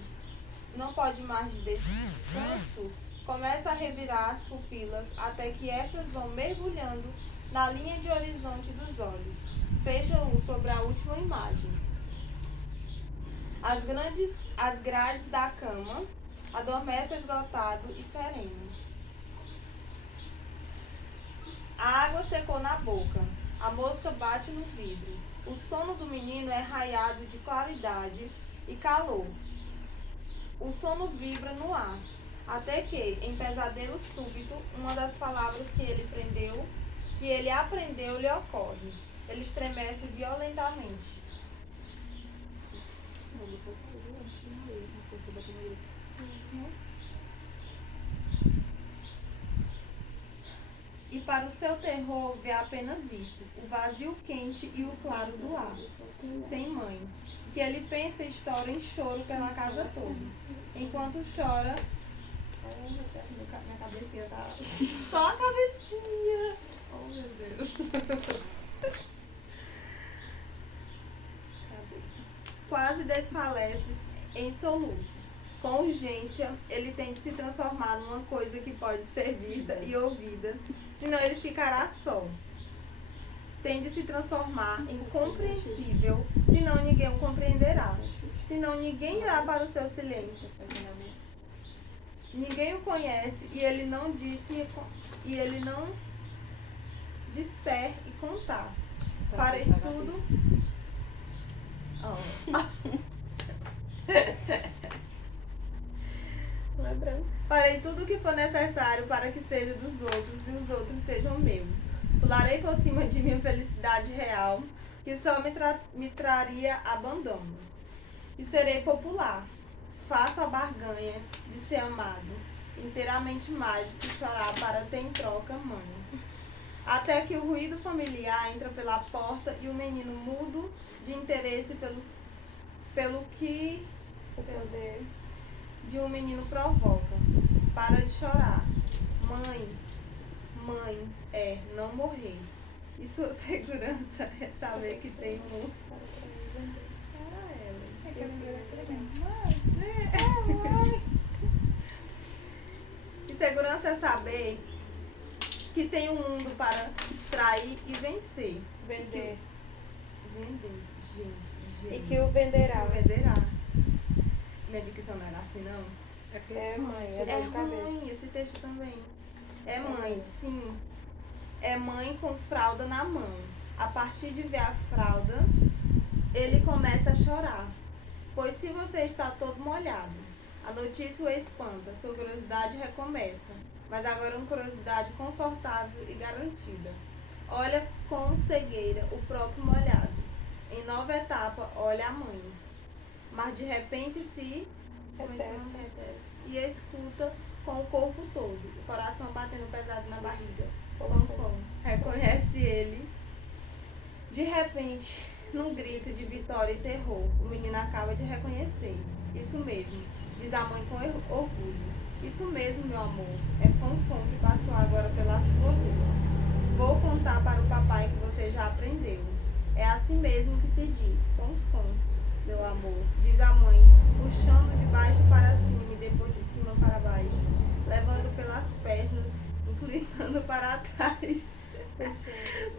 de descanso, começa a revirar as pupilas até que estas vão mergulhando na linha de horizonte dos olhos. Fecha-o sobre a última imagem. As grades da cama, adormece esgotado e sereno. A água secou na boca, a mosca bate no vidro. O sono do menino é raiado de claridade e calor. O sono vibra no ar, até que, em pesadelo súbito, uma das palavras que ele aprendeu lhe ocorre. Ele estremece violentamente. E para o seu terror vê apenas isto, o vazio quente e o claro do ar, sem mãe, que ele pensa e estoura em choro pela casa toda. Enquanto chora, minha cabecinha tá... Só a cabecinha! Oh, meu Deus! Quase desfalece em soluços. Com urgência, ele tem de se transformar numa coisa que pode ser vista e ouvida, senão ele ficará só. Tem de se transformar em compreensível, senão ninguém o compreenderá, senão ninguém irá para o seu silêncio. Ninguém o conhece e ele não disser e contar. Farei tudo. Não é branco. Farei tudo o que for necessário para que seja dos outros e os outros sejam meus. Pularei por cima de minha felicidade real, que só me traria abandono. E serei popular. Faço a barganha de ser amado, inteiramente mágico e chorar para ter em troca mãe. Até que o ruído familiar entra pela porta e o menino mudo de interesse pelo que o poder de um menino provoca. Para de chorar. Mãe é não morrer. E sua segurança é saber que tem um para ela. E segurança é saber que tem um mundo para trair e vencer. Vender. Gente. E que o venderá. O venderá. Minha dicção não era assim, não? É, mãe, é É dor de cabeça. ruim, esse texto também. É mãe, sim. É mãe com fralda na mão. A partir de ver a fralda, ele começa a chorar. Pois se você está todo molhado, a notícia o espanta, sua curiosidade recomeça. Mas agora uma curiosidade confortável e garantida. Olha com cegueira o próprio molhado. Em nova etapa, olha a mãe. Mas de repente se retece e escuta com o corpo todo, o coração batendo pesado na barriga, com fome. Reconhece ele. De repente, num grito de vitória e terror, o menino acaba de reconhecer. Isso mesmo, diz a mãe com orgulho. Isso mesmo, meu amor, é Fonfon que passou agora pela sua rua. Vou contar para o papai que você já aprendeu. É assim mesmo que se diz, Fonfon, meu amor, diz a mãe, puxando de baixo para cima e depois de cima para baixo, levando pelas pernas, inclinando para trás,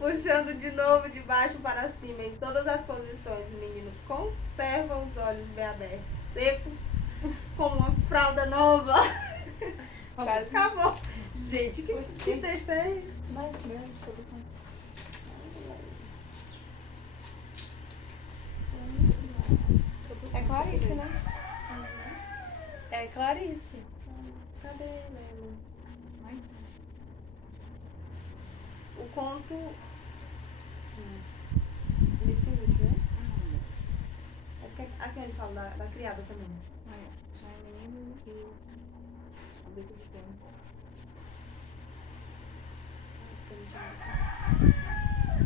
puxando de novo de baixo para cima, em todas as posições. O menino conserva os olhos bem abertos, secos, como uma fralda nova. Acabou. Gente, que texto é esse? É Clarice, né? É Clarice. Cadê Lelo? O conto. Nesse último, né? É porque aqui ele fala da criada também. Já é menino e a bico de pena.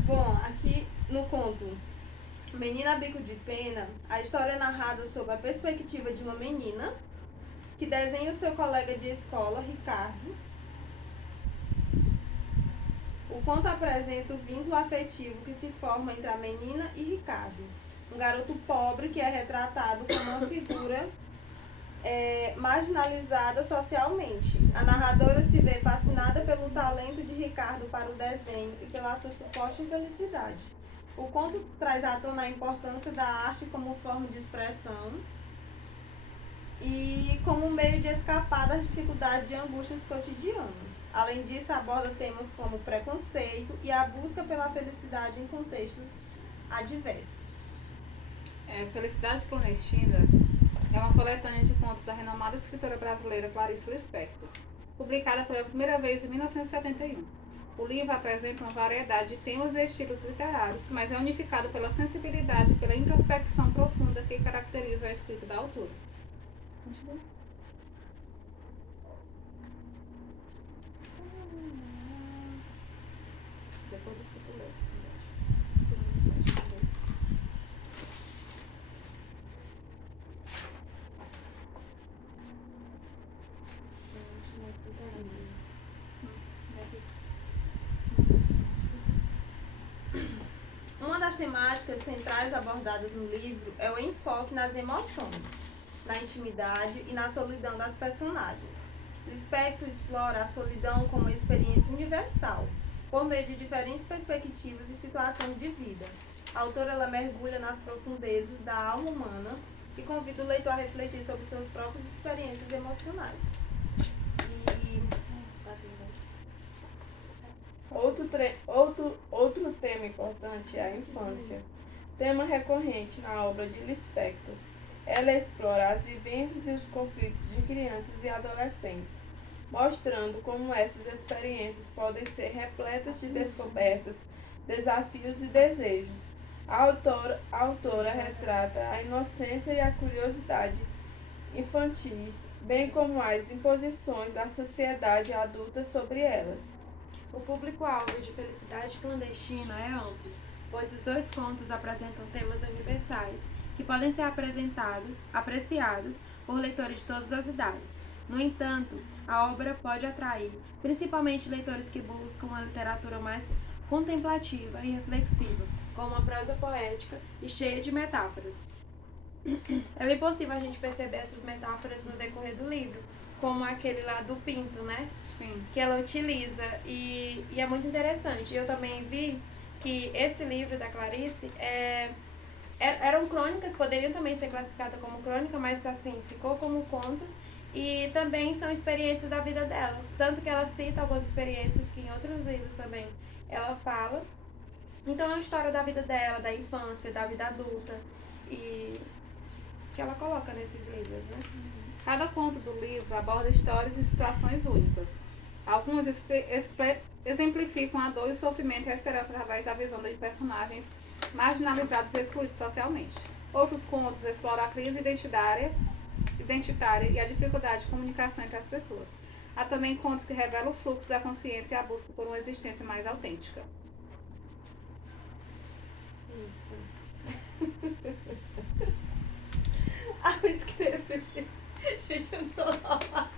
Bom, aqui no conto Menina Bico de Pena, a história é narrada sob a perspectiva de uma menina que desenha o seu colega de escola, Ricardo. O conto apresenta o vínculo afetivo que se forma entre a menina e Ricardo, um garoto pobre que é retratado como uma figura marginalizada socialmente. A narradora se vê fascinada pelo talento de Ricardo para o desenho e pela sua suposta infelicidade. O conto traz à tona a importância da arte como forma de expressão e como meio de escapar das dificuldades e angústias cotidianas. Além disso, aborda temas como preconceito e a busca pela felicidade em contextos adversos. Felicidade Clandestina é uma coletânea de contos da renomada escritora brasileira Clarice Lispector, publicada pela primeira vez em 1971. O livro apresenta uma variedade de temas e estilos literários, mas é unificado pela sensibilidade e pela introspecção profunda que caracteriza a escrita da autora. Continua. Depois eu escuto ler. Uma das temáticas centrais abordadas no livro é o enfoque nas emoções, na intimidade e na solidão das personagens. Lispector explora a solidão como uma experiência universal, por meio de diferentes perspectivas e situações de vida. A autora ela mergulha nas profundezas da alma humana e convida o leitor a refletir sobre suas próprias experiências emocionais. Outro tema importante é a infância, tema recorrente na obra de Lispector. Ela explora as vivências e os conflitos de crianças e adolescentes, mostrando como essas experiências podem ser repletas de descobertas, desafios e desejos. A autora retrata a inocência e a curiosidade infantis, bem como as imposições da sociedade adulta sobre elas. O público-alvo de Felicidade Clandestina é amplo, pois os dois contos apresentam temas universais que podem ser apreciados por leitores de todas as idades. No entanto, a obra pode atrair principalmente leitores que buscam uma literatura mais contemplativa e reflexiva, com uma prosa poética e cheia de metáforas. É bem possível a gente perceber essas metáforas no decorrer do livro, como aquele lá do pinto, né? Sim. Que ela utiliza e é muito interessante. Eu também vi que esse livro da Clarice eram crônicas, poderiam também ser classificadas como crônica, mas assim, ficou como contos e também são experiências da vida dela. Tanto que ela cita algumas experiências que em outros livros também ela fala. Então é uma história da vida dela, da infância, da vida adulta e que ela coloca nesses livros, né? Cada conto do livro aborda histórias e situações únicas. Algumas exemplificam a dor e o sofrimento e a esperança através da visão de personagens marginalizados e excluídos socialmente. Outros contos exploram a crise identitária e a dificuldade de comunicação entre as pessoas. Há também contos que revelam o fluxo da consciência e a busca por uma existência mais autêntica. Isso. Ao escrever... Gente, eu não tô lá.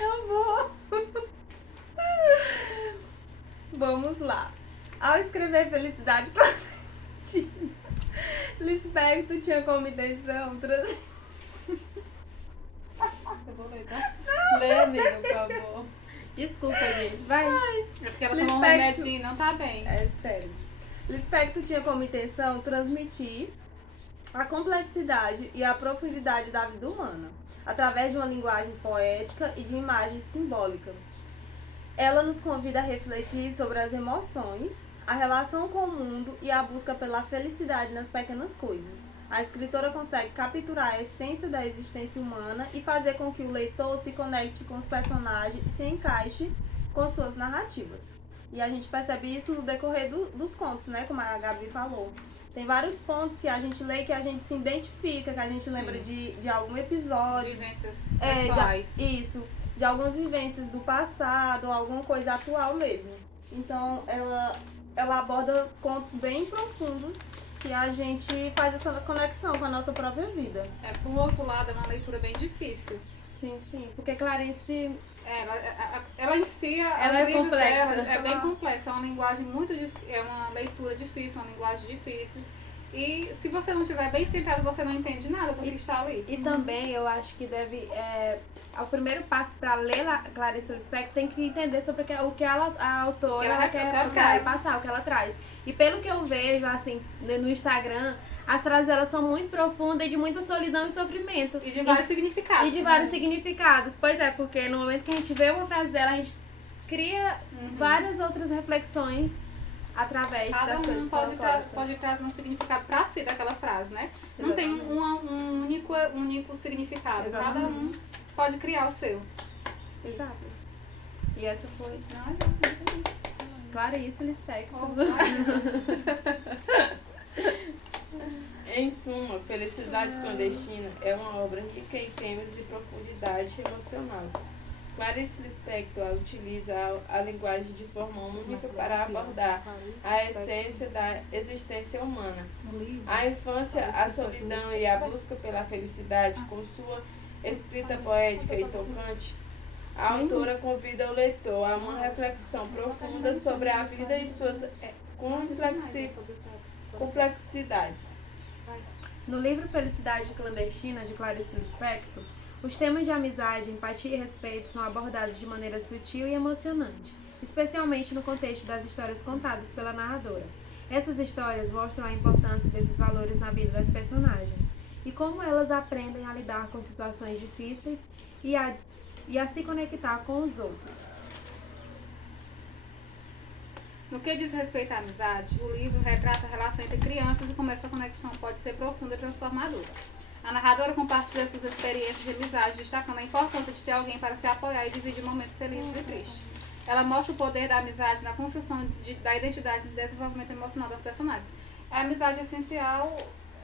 Eu vou. Vamos lá. Ao escrever Felicidade Clandestina, Lispector tinha como intenção trazer... Eu vou ler, tá? Lê, amiga, por favor. Desculpa, gente. Vai. É porque ela tomou um remedinho e não tá bem. É sério. Lispector tinha como intenção transmitir a complexidade e a profundidade da vida humana, através de uma linguagem poética e de uma imagem simbólica. Ela nos convida a refletir sobre as emoções, a relação com o mundo e a busca pela felicidade nas pequenas coisas. A escritora consegue capturar a essência da existência humana e fazer com que o leitor se conecte com os personagens e se encaixe com suas narrativas. E a gente percebe isso no decorrer dos contos, né? Como a Gabi falou. Tem vários pontos que a gente lê que a gente se identifica, que a gente lembra de algum episódio. Vivências pessoais. De algumas vivências do passado, alguma coisa atual mesmo. Então, ela aborda contos bem profundos que a gente faz essa conexão com a nossa própria vida. Por outro lado, é uma leitura bem difícil. Sim, sim. Porque Clarice... Ela em si, ela é complexa. É bem complexa, é uma linguagem muito difícil, é uma leitura difícil, uma linguagem difícil. E se você não estiver bem centrado, você não entende nada do que está ali. E também eu acho que deve. O primeiro passo para ler Clarice Lispector tem que entender sobre o que a autora quer passar, o que ela traz. E pelo que eu vejo, assim, no Instagram, As frases elas são muito profundas e de muita solidão e sofrimento. E de vários significados. E de vários significados. Pois é, porque no momento que a gente vê uma frase dela, a gente cria várias outras reflexões através Cada das coisas um que ela gosta. pode trazer um significado pra si daquela frase, né? Não tem um único significado. Cada Exatamente. um pode criar o seu. Exato. Isso. E essa foi Ah, já entendi. Clarice Lispector. Em suma, Felicidade Clandestina é uma obra rica em temas e profundidade emocional. Clarice Lispector utiliza a linguagem de forma única para abordar a essência da existência humana. A infância, a solidão e a busca pela felicidade, com sua escrita poética e tocante, a autora convida o leitor a uma reflexão profunda sobre a vida e suas complexidades. No livro Felicidade Clandestina, de Clarice Lispector, os temas de amizade, empatia e respeito são abordados de maneira sutil e emocionante, especialmente no contexto das histórias contadas pela narradora. Essas histórias mostram a importância desses valores na vida das personagens e como elas aprendem a lidar com situações difíceis e a se conectar com os outros. No que diz respeito à amizade, o livro retrata a relação entre crianças e como essa conexão pode ser profunda e transformadora. A narradora compartilha suas experiências de amizade, destacando a importância de ter alguém para se apoiar e dividir momentos felizes e tristes. Ela mostra o poder da amizade na construção da identidade e no desenvolvimento emocional das personagens. A amizade é essencial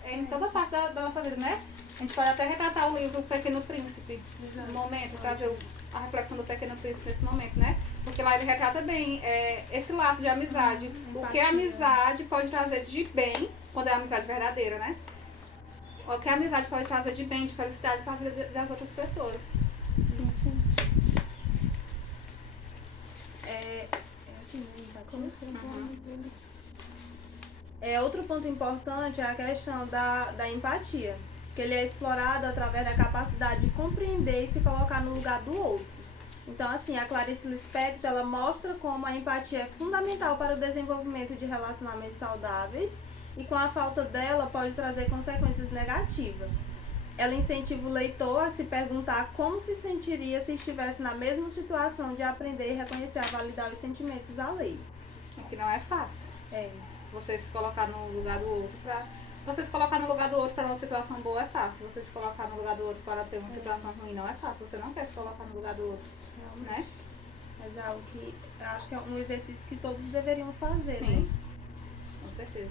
em toda parte da nossa vida, né? A gente pode até retratar o livro O Pequeno Príncipe no momento, trazer a reflexão do Pequeno Príncipe nesse momento, né? Porque lá ele retrata bem esse laço de amizade. O que a amizade pode trazer de bem, quando é a amizade verdadeira, né? O que a amizade pode trazer de bem, de felicidade para a vida das outras pessoas. Sim. Outro ponto importante é a questão da empatia, que ele é explorado através da capacidade de compreender e se colocar no lugar do outro. Então, assim, a Clarice Lispector, ela mostra como a empatia é fundamental para o desenvolvimento de relacionamentos saudáveis e com a falta dela pode trazer consequências negativas. Ela incentiva o leitor a se perguntar como se sentiria se estivesse na mesma situação de aprender e reconhecer a validar os sentimentos alheios. Que não é fácil. Você se colocar no lugar do outro Você se colocar no lugar do outro para uma situação boa é fácil. Você se colocar no lugar do outro para ter uma situação ruim não é fácil. Você não quer se colocar no lugar do outro, né? Mas é algo que eu acho que é um exercício que todos deveriam fazer, Sim, né? com certeza.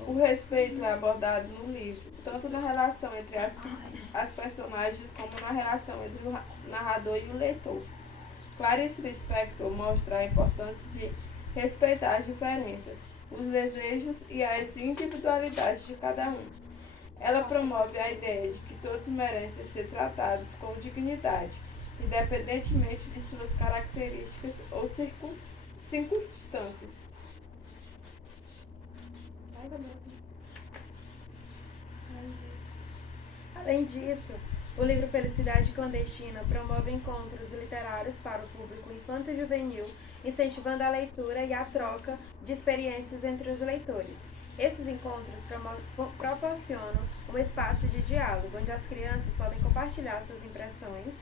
O respeito é abordado no livro, tanto na relação entre as personagens como na relação entre o narrador e o leitor. Clarice Lispector mostra a importância de respeitar as diferenças, os desejos e as individualidades de cada um. Ela promove a ideia de que todos merecem ser tratados com dignidade, independentemente de suas características ou circunstâncias. Além disso, o livro Felicidade Clandestina promove encontros literários para o público infanto-juvenil, incentivando a leitura e a troca de experiências entre os leitores. Esses encontros proporcionam um espaço de diálogo, onde as crianças podem compartilhar suas impressões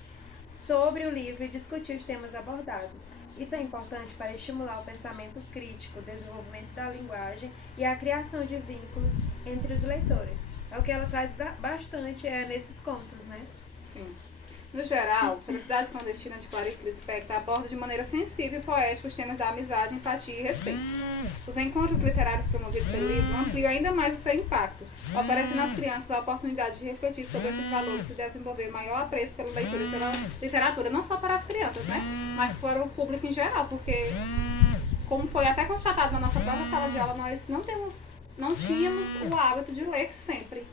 sobre o livro e discutir os temas abordados. Isso é importante para estimular o pensamento crítico, o desenvolvimento da linguagem e a criação de vínculos entre os leitores. É o que ela traz bastante nesses contos, né? Sim. No geral, Felicidade Clandestina de Clarice Lispector aborda de maneira sensível e poética os temas da amizade, empatia e respeito. Os encontros literários promovidos pelo livro ampliam ainda mais o seu impacto, oferecendo às crianças a oportunidade de refletir sobre esses valores e desenvolver maior apreço pela leitura e pela literatura, não só para as crianças, né? Mas para o público em geral, porque, como foi até constatado na nossa própria sala de aula, nós não tínhamos o hábito de ler sempre.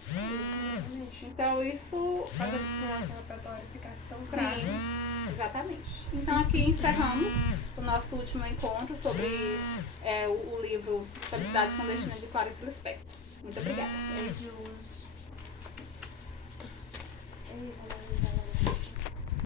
Então isso Faz a nossa repertório ficasse tão claro. Sim, exatamente. Então aqui encerramos o nosso último encontro sobre o livro Felicidade Clandestina de Clarice Lispector. Muito obrigada. Beijos.